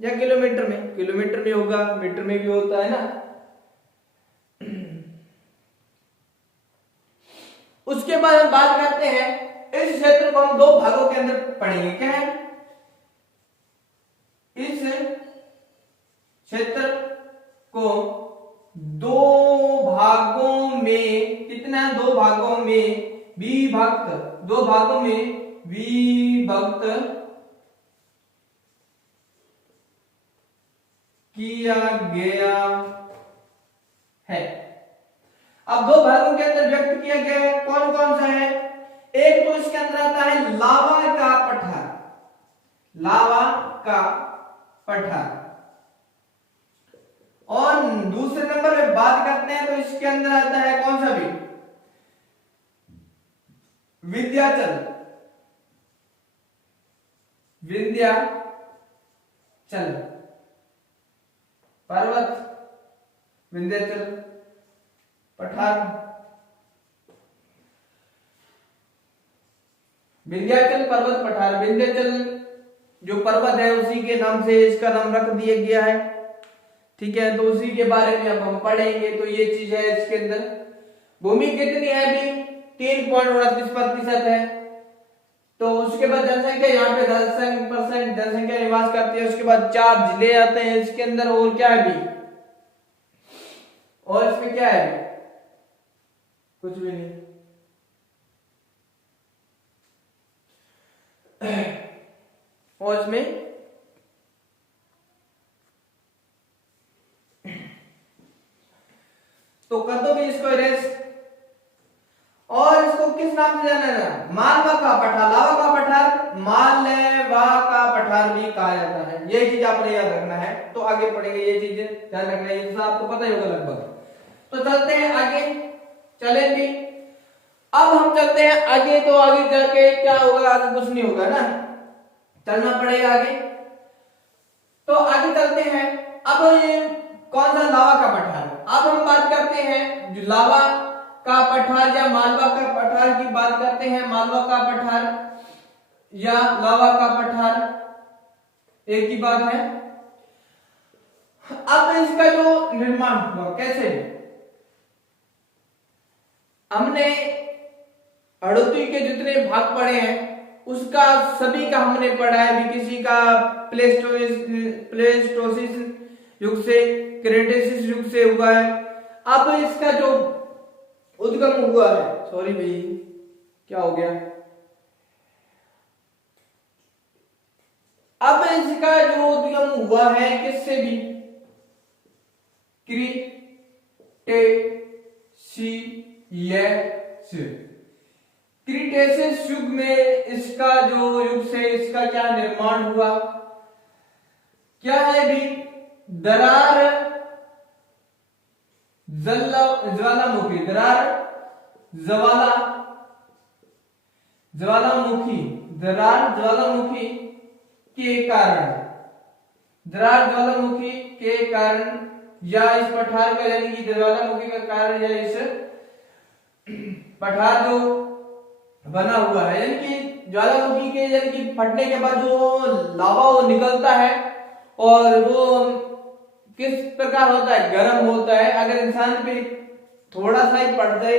या किलोमीटर में, किलोमीटर में होगा, मीटर में भी होता है ना। उसके बाद हम बात करते हैं, इस क्षेत्र को हम 2 भागों के अंदर पढ़ेंगे। क्या है, इस क्षेत्र को 2 भागों में, कितना, 2 भागों में विभक्त, 2 भागों में विभक्त किया गया है। अब 2 भागों के अंदर व्यक्त किया गया है, कौन कौन सा है, एक तो इसके अंदर आता है लावा का पठार, लावा का पठार। और दूसरे नंबर पे बात करते हैं तो इसके अंदर आता है कौन सा भी, विंध्याचल, विंध्याचल पर्वत, विंध्याचल पठार, विंध्याचल पर्वत पठार। विंध्याचल जो पर्वत है उसी के नाम से इसका नाम रख दिया गया है, ठीक है। तो उसी के बारे में अब हम पढ़ेंगे। तो ये चीज है इसके अंदर। भूमि कितनी है अभी, 3.29% है। तो उसके बाद जनसंख्या यहाँ पे 10% जनसंख्या निवास करती है। उसके बाद 4 जिले आते हैं इसके अंदर। और क्या है भी, और इसमें क्या है, कुछ भी नहीं। और इसमें तो कर दो भी इसको इरेज। और इसको किस नाम से जाना है, मालवा का पठार, लावा का पठार, मालवा का पठार भी कहा जाता है। ये चीज आपने याद रखना है। तो आगे पढ़ेंगे, ये चीजें ध्यान रखना है, ये तो आपको पता ही होगा लगभग। तो चलते हैं आगे, चलें भी। अब हम चलते हैं आगे। तो आगे जाके क्या होगा, आगे कुछ नहीं होगा ना, चलना पड़ेगा आगे। तो आगे चलते हैं। अब ये कौन सा, लावा का पठार। अब हम बात करते हैं जो लावा का पठार या मालवा का पठार की बात करते हैं। मालवा का पठार या लावा का पठार एक ही बात है। अब इसका जो निर्माण हुआ कैसे, हमने हड़ौती के जितने भाग पढ़े हैं उसका सभी का हमने पढ़ा है। भी किसी का प्लेस्टोसिस युग से, क्रेटेसिस युग से हुआ है। अब इसका जो उद्गम हुआ है, सॉरी भाई क्या हो गया, अब इसका जो उद्गम हुआ है किससे भी, क्रीटेशियस युग में इसका जो युग से इसका क्या निर्माण हुआ, क्या है भी, दरार ज्वालामुखी, दरार ज्वालामुखी, दरार ज्वालामुखी के कारण, दरार ज्वालामुखी के कारण या इस पठार का यानी कि ज्वालामुखी का कारण या इस पठार जो बना हुआ है, यानी कि ज्वालामुखी के यानी कि फटने के बाद जो लावा वो निकलता है और वो किस प्रकार होता है, गर्म होता है। अगर इंसान पे थोड़ा सा ही पड़ जाए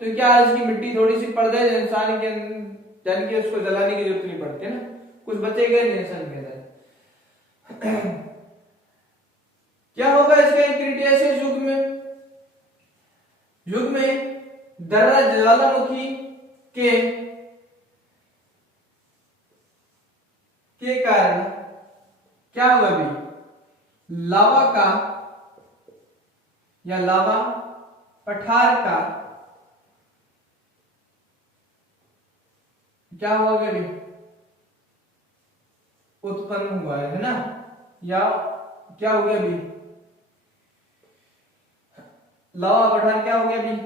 तो क्या इसकी मिट्टी थोड़ी सी पड़ जाए इंसान के, यानी कि उसको जलाने की जरूरत नहीं पड़ती है ना, कुछ बचेगा नहीं इंसान के अंदर। क्या होगा इसके क्रीटेशियस युग में दर्रा ज्वालामुखी के कारण क्या हुआ भी, लावा का या लावा पठार का क्या हुआ भी, उत्पन्न हुआ है ना, या क्या हो गया भी, लावा पठार क्या हो गया भी,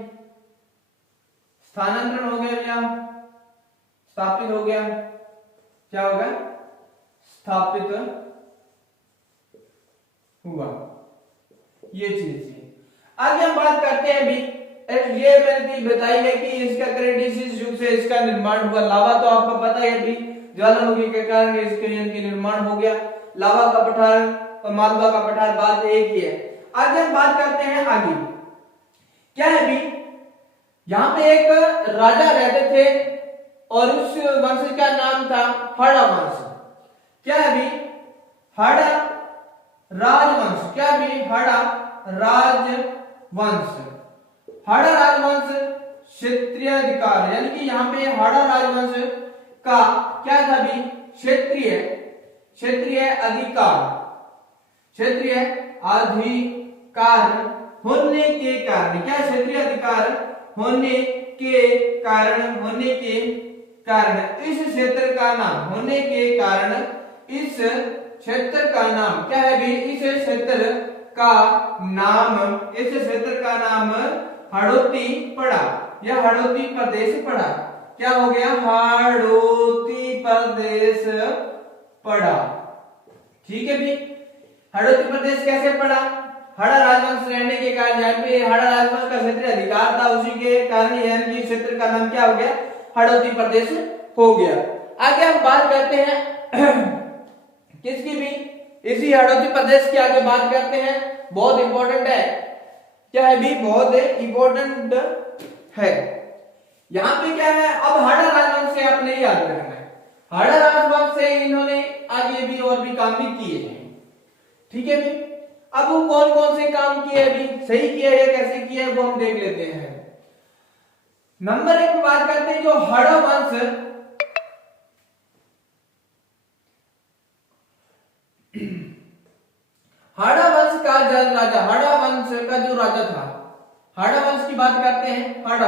स्थानांतरण हो गया या स्थापित हो गया, क्या हो गया, स्थापित हुआ, ये चीज थी। आगे हम बात करते हैं भी, ये मैंने बताई है कि इसका क्रेटिसिस युग से इसका निर्माण हुआ। लावा तो आपको पता है भी, ज्वालामुखी के कारण इसके निर्माण हो गया। लावा का पठार और मालवा का पठार बात एक ही है। आगे हम बात करते हैं आगे क्या है भी, यहाँ पे एक राजा रहते थे और उस वंश का नाम था हाड़ा वंश। क्या है भी, हाड़ा राजवंश। क्या भी, हाड़ा राजवंश। हाड़ा राजवंश क्षेत्रीय अधिकार, यानी कि यहाँ पे हाड़ा राजवंश का क्या था भी, क्षेत्रीय अधिकार, क्षेत्रीय अधिकार होने के कारण, क्या क्षेत्रीय अधिकार होने के कारण इस क्षेत्र का नाम, होने के कारण इस क्षेत्र का नाम क्या है भी, इस क्षेत्र का नाम हाड़ौती पड़ा या हाड़ौती प्रदेश पड़ा। क्या हो गया, हाड़ौती प्रदेश पड़ा। ठीक है भी, हाड़ौती प्रदेश कैसे पड़ा, हाड़ा राजवंश रहने के कारण, यहाँ पे हाड़ा राजवंश का क्षेत्रीय अधिकार था, उसी के कारण यानी कि क्षेत्र का नाम क्या हो गया, हाड़ौती प्रदेश हो गया। आगे हम बात करते हैं किसकी भी, इसी हाड़ौती प्रदेश की आगे बात करते हैं, बहुत इंपॉर्टेंट है। क्या है भी, बहुत इंपॉर्टेंट है। यहाँ पे क्या है, अब हाड़ा राजवंश से आपने याद रखना है, हाड़ा राजवंश से इन्होंने आगे भी और भी काम भी किए हैं। ठीक है भी, अब वो कौन कौन से काम किए अभी, सही किया है कैसे किया है वो हम देख लेते हैं। नंबर 1 बात करते हैं, जो हाड़ा वंश हाड़ा वंश का राजा, हाड़ा वंश का जो राजा था, हाड़ा वंश की बात करते हैं। हाड़ा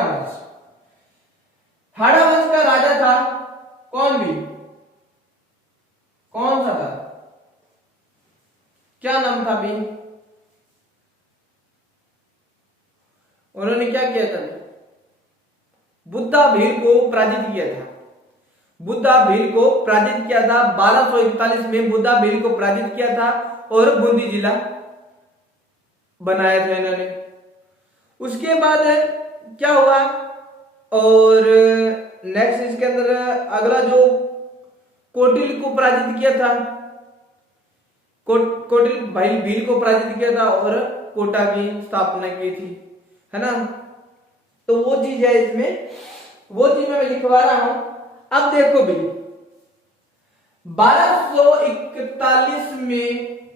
वंश का राजा था कौन भी, कौन सा था, क्या नाम था भी, उन्होंने क्या किया था, बुद्धा भील को पराजित किया था। बुद्धा भील को पराजित किया था 1241 में, बुद्धा भील को पराजित किया था और बूंदी जिला बनाया था इन्होंने। उसके बाद क्या हुआ, और नेक्स्ट इसके अंदर अगला जो कोटिल को पराजित किया था, कोटिल भाई भील को पराजित किया था और कोटा की स्थापना की थी, है ना। तो वो चीज है इसमें, वो चीज मैं लिखवा रहा हूं। अब देखो भी 1241 में,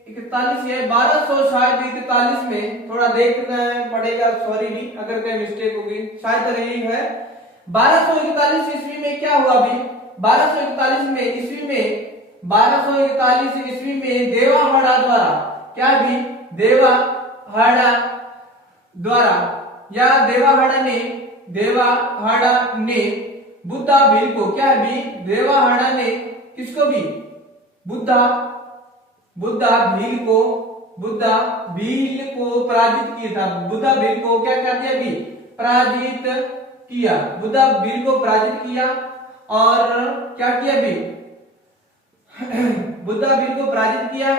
41 है 1241 में, थोड़ा देखना पड़ेगा, सॉरी भी अगर कोई मिस्टेक होगी, शायद यही है। 1241 ईस्वी में क्या हुआ भी, 1241 में ईस्वी में, 1241 ईस्वी में देवाहाड़ा द्वारा, क्या भी, देवाहाड़ा द्वारा या देवाहाड़ा ने बुद्धा भील को, क्या भी, देवाहाड़ा ने किसको भी, बुद्धा भील को पराजित किया था। बुद्धा भील को क्या कर दिया भी, पराजित किया, बुद्धा भील को पराजित किया और क्या किया भी, बुद्धा भील को पराजित किया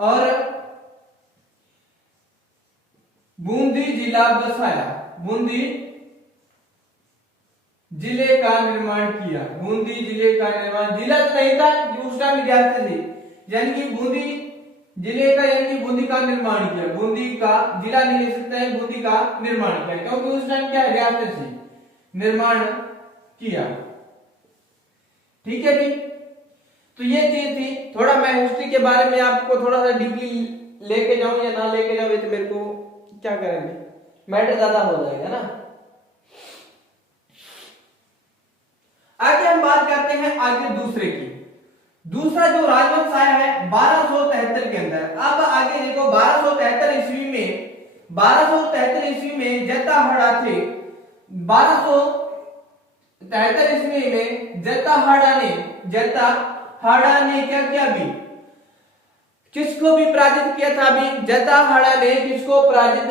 और बूंदी जिला बसाया, बूंदी जिले का निर्माण किया। बूंदी जिले का निर्माण, जिला तो नहीं था उस टाइम विद्यार्थी थे, यानी कि बूंदी जिले का, यानी कि बूंदी का निर्माण किया, बूंदी का जिला नहीं ले सकते हैं, बूंदी का निर्माण किया, क्योंकि उस टाइम क्या विद्यार्थी थे, निर्माण किया। ठीक है भी, तो ये चीज थी। थोड़ा मैं हिस्ट्री के बारे में आपको थोड़ा सा डीपली लेके जाऊं या ना लेके जाऊं, तो मेरे को क्या करेंगे, मैटर ज्यादा हो जाएगा ना। आगे हम बात करते हैं आगे दूसरे की। दूसरा जो राजवंश आया है 1273 के अंदर। अब आगे देखो 1273 ईस्वी में जताहड़ा थे। 1273 ईस्वी में जताहड़ा ने क्या किया भी, किसको भी पराजित किया था? अभी जताहड़ा ने किसको पराजित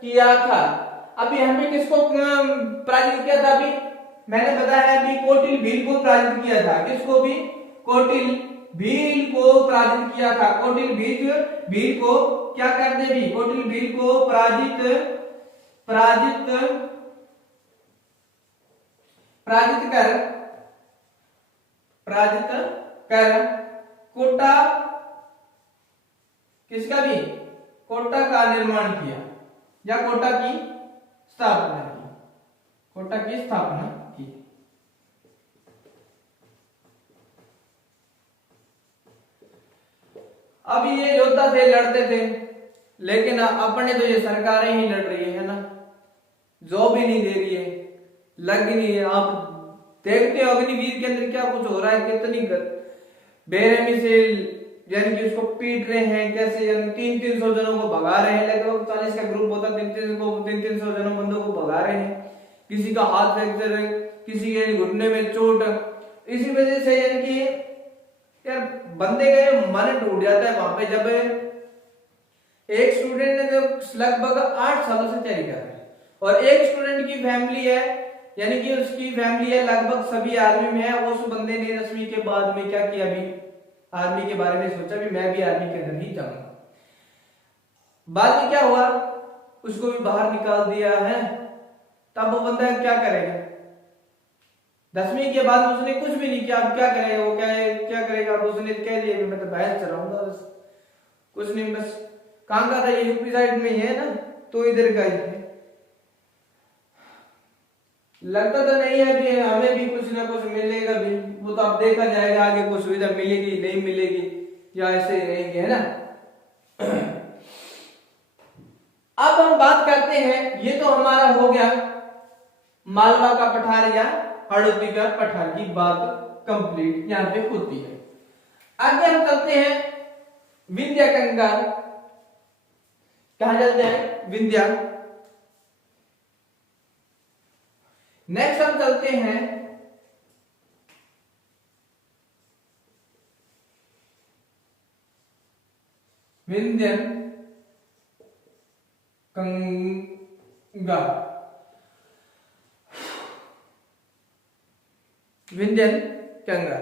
किया था? अभी हमें किसको पराजित किया था? अभी मैंने बताया अभी कोटिल भील को पराजित किया था। किसको भी? कोटिल भील को पराजित किया था। कोटिल भील को क्या करते भी? कोटिल भील को पराजित कर कोटा किसका भी? कोटा का निर्माण किया या कोटा की स्थापना की। अब ये योद्धा थे, लड़ते थे, लेकिन अपने तो ये सरकारें ही लड़ रही है ना, जॉब ही नहीं दे रही है, लग ही नहीं है। आप देखते हो अग्निवीर के अंदर क्या कुछ हो रहा है, कितनी बेरहमी से यानी कि उसको पीट रहे हैं, कैसे 300 जनों को भगा रहे हैं। लगभग 40 का ग्रुप होता, 300 जनों बंदों को भगा रहे हैं। किसी का हाथ फ्रैक्चर है, किसी के घुटने में चोट। इसी वजह से यानी कि यार बंदे का मन टूट जाता है वहां पे, जब एक स्टूडेंट ने जो लगभग 8 सालों से तैयारी कर रहा है और एक स्टूडेंट की फैमिली है, यानी कि उसकी फैमिली है लगभग सभी आर्मी में है। उस बंदे ने 10वीं के बाद में क्या किया? भी आर्मी के बारे में सोचा भी मैं भी आर्मी के अंदर ही जाऊंगा। बाद में क्या हुआ? उसको भी बाहर निकाल दिया है। तब वो बंदा क्या करेगा? 10वीं के बाद उसने कुछ भी नहीं किया, अब क्या करेगा? वो क्या करेगा? अब उसने कह दिया कि मैं तो बाहर चलाऊंगा, बस कुछ नहीं। बस कहां का था? ये यूपी साइड में ही है ना, तो इधर का ही है। लगता तो नहीं है भी हमें भी कुछ ना कुछ मिलेगा भी, वो तो अब देखा जाएगा आगे, कुछ सुविधा मिलेगी नहीं मिलेगी या ऐसे ही रहेंगे, है ना। अब हम बात करते हैं, ये तो हमारा हो गया मालवा का पठार या हड़ौती का पठार की बात कंप्लीट यहां पे होती है। आगे हम चलते हैं विंध्या कंगाल। कहां चलते हैं? विंध्या। नेक्स्ट हम चलते हैं विंध्यन कंगा। विंध्यन कंगा,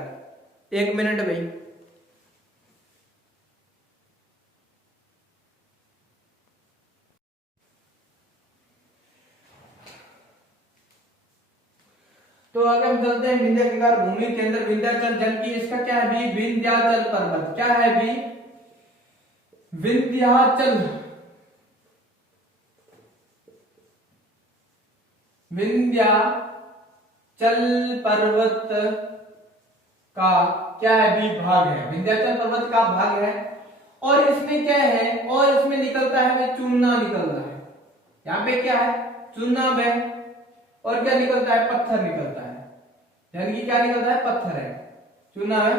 1 मिनट भाई। तो आगे हम चलते हैं विंध्या कंगार भूमि के अंदर विंध्याचल जल की, इसका क्या है भी? विंध्याचल पर्वत। क्या है भी? विंध्याचल पर्वत का क्या है भी? भाग है। विंध्याचल पर्वत का भाग है। और इसमें क्या है? और इसमें निकलता है चूना निकल रहा है। यहाँ पे क्या है? चुनाव है। और क्या निकलता है? पत्थर निकलता है। यानी कि क्या निकलता है? पत्थर है। चुनाव है,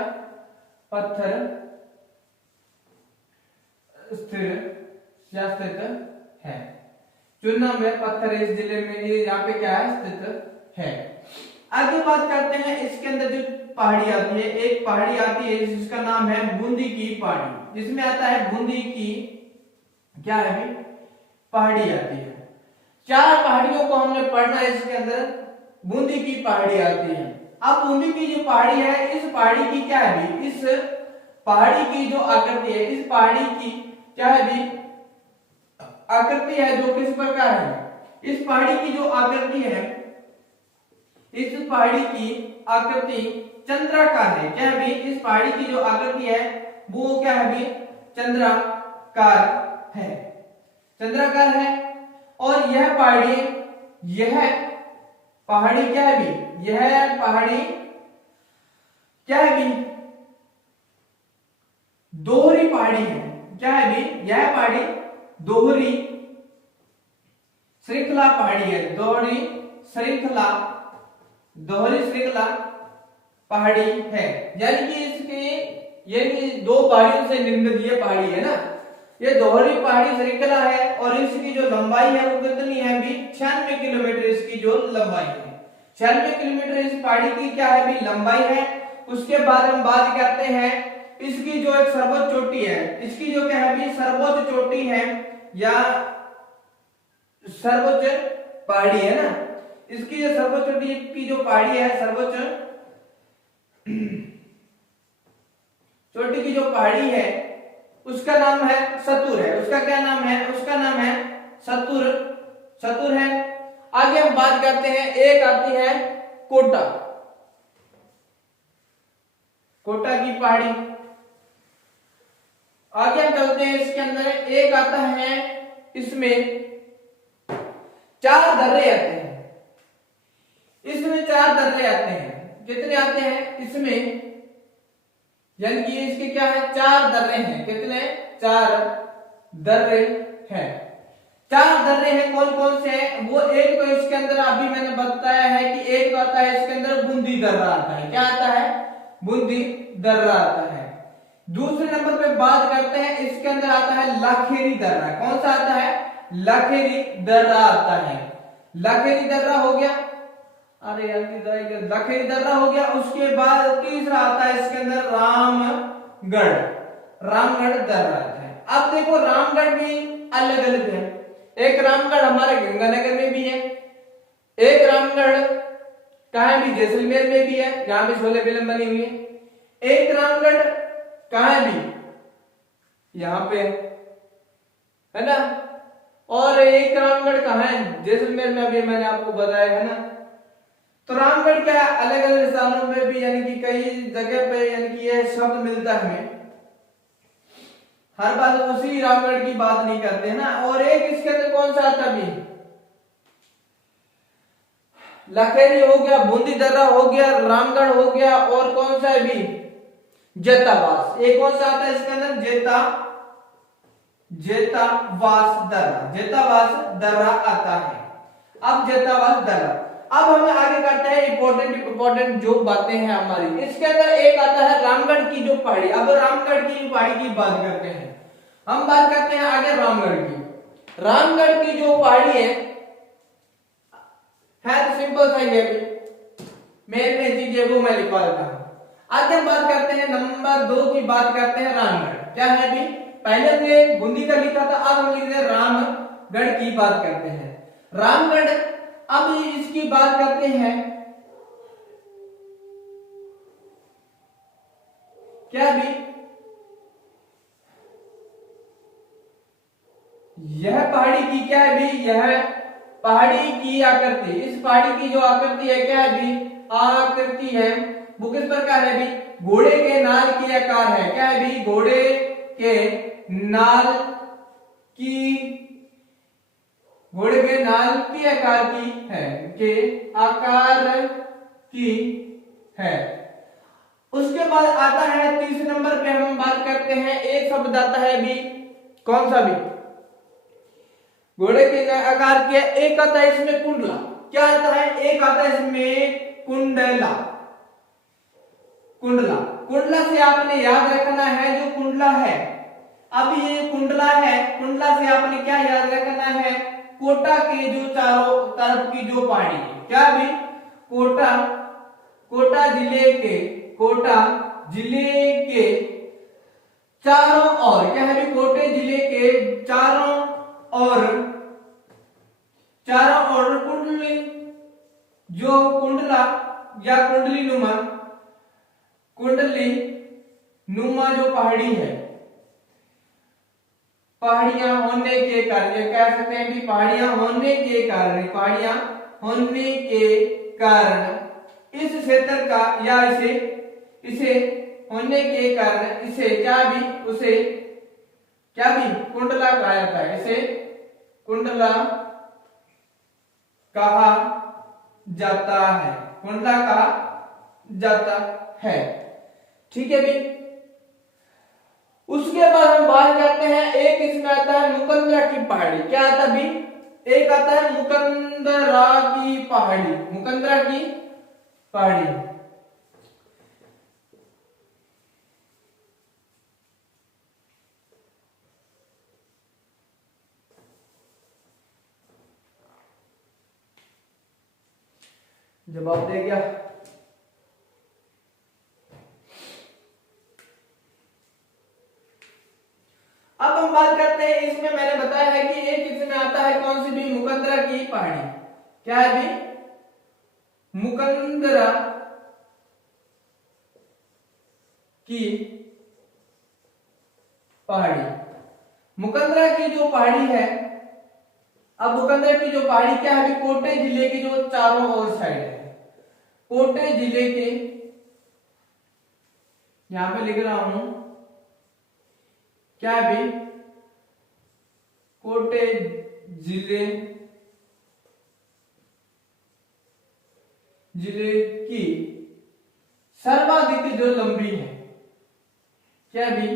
पत्थर स्थित है। चुनाव में पत्थर इस जिले में, ये यहाँ पे क्या है? स्थित है। आगे बात करते हैं इसके अंदर जो पहाड़ी आती है, एक पहाड़ी आती है जिसका नाम है बूंदी की पहाड़ी, जिसमें आता है बूंदी की क्या है भी? पहाड़ी आती है। 4 पहाड़ियों को हमने पढ़ना है इसके अंदर। बूंदी की पहाड़ी आती है। अब बूंदी की जो पहाड़ी है, इस पहाड़ी की क्या है भी? इस पहाड़ी की जो आकृति है, इस पहाड़ी की क्या है भी? आकृति है जो किस प्रकार है? इस पहाड़ी की जो आकृति है, इस पहाड़ी की आकृति चंद्राकार है। क्या है भी? इस पहाड़ी की जो आकृति है वो क्या है भी? चंद्राकार है। चंद्राकार है। और यह पहाड़ी क्या है भी? यह पहाड़ी क्या है भी? दोहरी पहाड़ी है। क्या है भी? यह पहाड़ी दोहरी श्रृंखला पहाड़ी है। दोहरी श्रृंखला पहाड़ी है, यानी कि इसकी ये भी दो पहाड़ियों से निर्मित ये पहाड़ी है ना, ये दोहरी पहाड़ी श्रृंखला है और इसकी जो लंबाई है वो कितनी है भी 96 किलोमीटर इसकी जो लंबाई है, 96 किलोमीटर इस पहाड़ी की क्या है भी लंबाई है। उसके बाद हम बात करते हैं इसकी जो एक सर्वोच्च चोटी है, इसकी जो क्या है भी सर्वोच्च चोटी है या सर्वोच्च पहाड़ी है ना, इसकी जो सर्वोच्च चोटी की जो पहाड़ी है, सर्वोच्च चोटी की जो पहाड़ी है उसका नाम है सतुर है। उसका क्या नाम है? उसका नाम है सतुर, सतुर है। आगे हम बात करते हैं, एक आती है कोटा, कोटा की पहाड़ी। आगे हम चलते हैं, इसके अंदर एक आता है, इसमें 4 दर्रे आते हैं, इसमें 4 दर्रे आते हैं। कितने आते हैं इसमें? यानी कि इसके क्या है 4 दर्रे हैं। कितने? 4 दर्रे हैं। 4 दर्रे हैं, कौन कौन से हैं? वो एक तो इसके अंदर अभी मैंने बताया है कि एक तो आता है इसके अंदर बूंदी दर्रा आता है। क्या आता है? बूंदी दर्रा आता है। दूसरे नंबर पे बात करते हैं, इसके अंदर आता है लाखेरी दर्रा। कौन सा आता है? लाखेरी दर्रा आता है। लाखेरी दर्रा हो गया, अरे यार लाखेरी दर्रा हो गया। उसके बाद तीसरा आता है इसके अंदर रामगढ़, रामगढ़ दर्रा आता है। अब देखो रामगढ़ भी अलग अलग है। एक रामगढ़ हमारे गंगानगर में भी है, एक रामगढ़ कहाँ भी जैसलमेर में भी है, यहाँ भी छोले फिल्म बनी हुई है। एक रामगढ़ कहाँ भी यहाँ पे है ना, और एक रामगढ़ कहाँ है? जैसलमेर में, अभी मैंने आपको बताया है ना। तो रामगढ़ क्या है, अलग अलग स्थानों में भी यानी कि कई जगह पे यानी कि ये शब्द मिलता है हमें, हर बात उसी रामगढ़ की बात नहीं करते हैं ना। और एक इसके अंदर कौन सा आता भी? लखेरी हो गया, बूंदी दर्रा हो गया, रामगढ़ हो गया, और कौन सा है भी? जेतावास। एक कौन सा आता है इसके अंदर? जेतावास दर्रा, जेतावास दर्रा आता है। अब जेतावास दर्रा, अब हमें आगे करते हैं इंपॉर्टेंट जो बातें हैं हमारी। इसके अंदर एक आता है रामगढ़ की जो पहाड़ी। अब रामगढ़ की पहाड़ी की बात करते हैं, हम बात करते हैं आगे रामगढ़ की। रामगढ़ की जो पहाड़ी है तो सिंपल सा ही है, मेन मेन चीजें वो मैं लिखवा देता हूं। आगे हम बात करते हैं नंबर 2 की, बात करते हैं रामगढ़। क्या है अभी? पहले हमने बूंदी का लिखा था, अब हम लिख रहे हैं रामगढ़ की बात करते हैं। रामगढ़, अब इसकी बात करते हैं, क्या भी यह पहाड़ी की क्या है भी? यह पहाड़ी की आकृति, इस पहाड़ी की जो आकृति है क्या है भी? आकृति है वो किस प्रकार है भी? घोड़े के नाल की आकार है। क्या है भी? घोड़े के नाल की, घोड़े के नाल की आकार की है, के आकार की है। उसके बाद आता है तीसरे नंबर पे हम बात करते हैं, एक शब्द आता है भी, कौन सा भी? घोड़े के आकार के। एक आता है इसमें कुंडला। क्या आता है? एक आता है इसमें कुंडला, कुंडला। कुंडला से आपने याद रखना है जो कुंडला है, अब ये कुंडला है, कुंडला से आपने क्या याद रखना है? कोटा के जो चारों तरफ की जो पहाड़ी है। क्या भी? कोटा, कोटा जिले के, कोटा जिले के चारों ओर, क्या है भी? कोटे जिले के चारों ओर, चारों ओर कुंडली, जो कुंडला या कुंडली नुमा, कुंडली नुमा जो पहाड़ी है, पहाड़ियां होने के कारण, कह सकते हैं कि पहाड़ियां होने के कारण, पहाड़ियां होने के कारण इस क्षेत्र का, या इसे होने के कारण इसे क्या भी? उसे क्या भी? कुंडला कहा जाता है। इसे कुंडला कहा जाता है, कुंडला कहा जाता है। ठीक है भी। उसके बाद हम बात करते हैं, एक इसमें आता है मुकंदरा की पहाड़ी। क्या आता भी? एक आता है मुकंदरा की पहाड़ी, मुकंदरा की पहाड़ी। जवाब दे गया। अब हम बात करते हैं, इसमें मैंने बताया है कि एक इसमें आता है कौन सी भी, मुकंदरा की पहाड़ी। क्या है भी? मुकंदरा की पहाड़ी। मुकंदरा की जो पहाड़ी है, अब मुकंदरा की जो पहाड़ी क्या है, कोटे जिले की जो चारों ओर साइड है, कोटे जिले के, यहां पे लिख रहा हूं क्या है भी, कोटे जिले की सर्वाधिक जो लंबी है, क्या भी,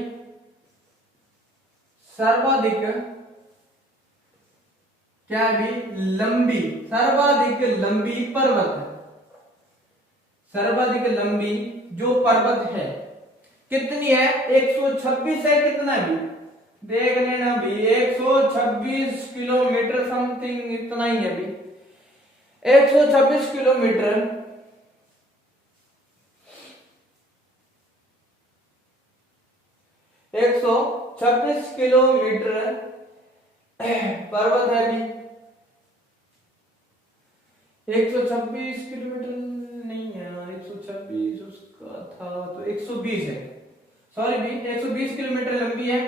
सर्वाधिक, क्या भी, लंबी, सर्वाधिक लंबी पर्वत, सर्वाधिक लंबी जो पर्वत है कितनी है? 126 है। कितना भी देख लेना भी, 126 किलोमीटर समथिंग इतना ही है भी, 126 किलोमीटर, 126 किलोमीटर पर्वत है भी। 126 किलोमीटर नहीं है, 126 उसका था तो 120 है, सॉरी भी, 120 किलोमीटर लंबी है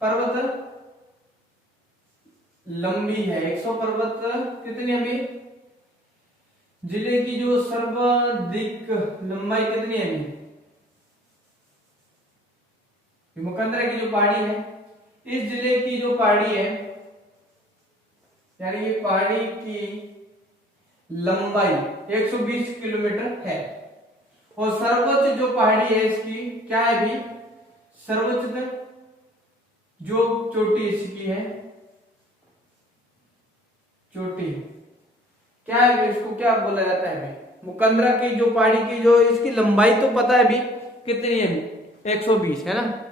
पर्वत, लंबी है 100 पर्वत कितनी अभी, जिले की जो सर्वाधिक लंबाई कितनी है अभी, मुकंदरा की जो पहाड़ी है, इस जिले की जो पहाड़ी है, यानी ये पहाड़ी की लंबाई 120 किलोमीटर है, और सर्वोच्च जो पहाड़ी है इसकी क्या है भी, सर्वोच्च जो चोटी इसकी है, चोटी क्या है भी, इसको क्या बोला जाता है भी, मुकंदरा की जो पहाड़ी की जो इसकी लंबाई तो पता है भी कितनी है भी, 120 है ना।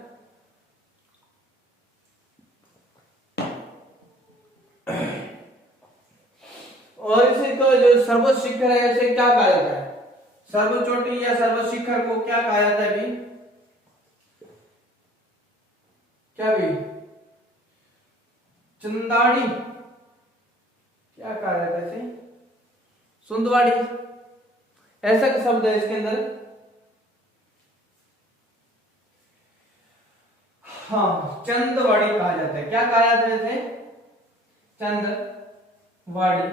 और इसे तो जो सर्वोच्च शिखर है इसे क्या कहा जाता है, सर्वोच्च चोटी या सर्वोच्च शिखर को क्या कहा जाता है भी, क्या भी, चंदाड़ी, क्या कहा जाता है इसे, सुंदवाड़ी, ऐसा का शब्द है इसके अंदर। हाँ, चंदवाड़ी कहा जाता है। क्या कहा जाता है इसे? चंदवाड़ी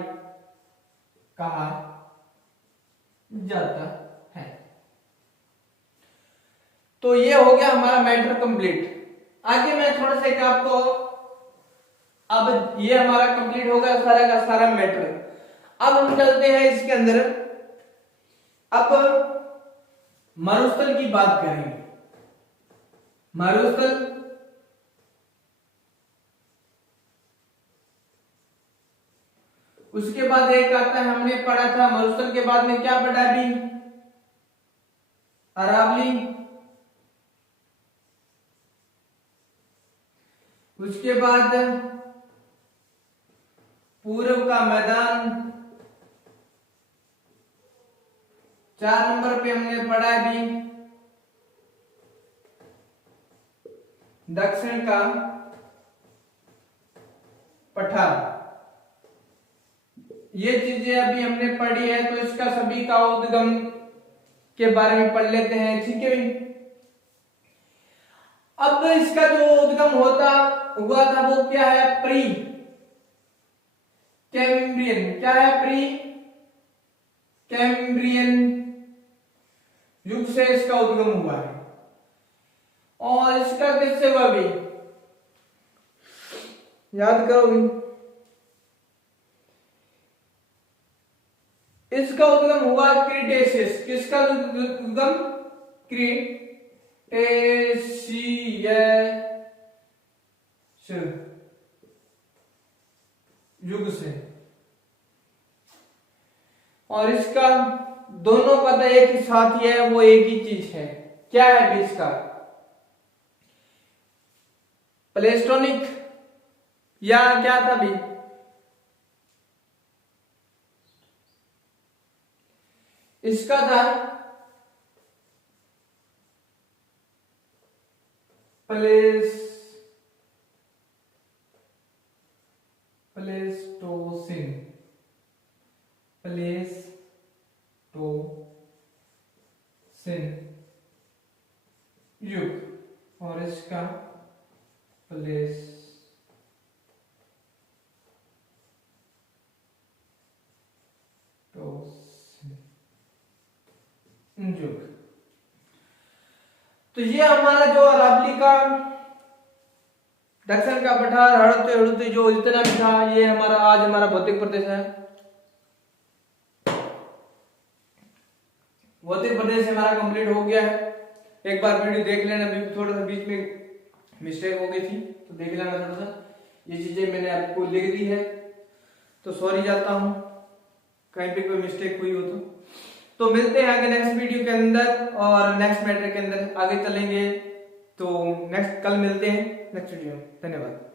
कहा जाता है। तो ये हो गया हमारा मैटर कंप्लीट। आगे मैं थोड़ा सा आपको, अब ये हमारा कंप्लीट होगा सारा का सारा मैटर। अब हम चलते हैं इसके अंदर, अब मरुस्थल की बात करेंगे। मरुस्थल उसके बाद एक आता है, हमने पढ़ा था मरुस्थल के बाद में क्या पढ़ा अभी, अरावली, उसके बाद पूर्व का मैदान, 4 नंबर पे हमने पढ़ा अभी दक्षिण का पठार। ये चीजें अभी हमने पढ़ी है, तो इसका सभी का उद्गम के बारे में पढ़ लेते हैं, ठीक है। अब इसका जो उद्गम हुआ था वो क्या है, प्री कैम्ब्रियन, क्या है, प्री कैम्ब्रियन युग से इसका उद्गम हुआ है। और इसका किससे हुआ भी, याद करो भी, इसका उद्गम हुआ क्रीटेशियस। किसका उद्गम? क्रीटेशियस युग से। और इसका दोनों का तो एक ही साथ ही है, वो एक ही चीज है। क्या है भी इसका? प्लेस्टोनिक या क्या था भी, इसका था प्लेस्टोसिन युग, और इसका प्लेस्टोसिन युग। तो ये हमारा जो अरावली का दक्षिण का पठार हड़ते हड़ते जो जितना भी था, ये हमारा आज हमारा भौतिक प्रदेश है। भौतिक प्रदेश हमारा कंप्लीट हो गया है। एक बार वीडियो देख लेना, थोड़ा सा बीच में मिस्टेक हो गई थी तो देख लेना थोड़ा सा। ये चीजें मैंने आपको लिख दी है तो सॉरी जाता हूं कहीं पे कोई मिस्टेक हुई हो तो मिलते हैं आगे नेक्स्ट वीडियो के अंदर और नेक्स्ट मैटर के अंदर आगे चलेंगे। तो नेक्स्ट कल मिलते हैं नेक्स्ट वीडियो में। धन्यवाद।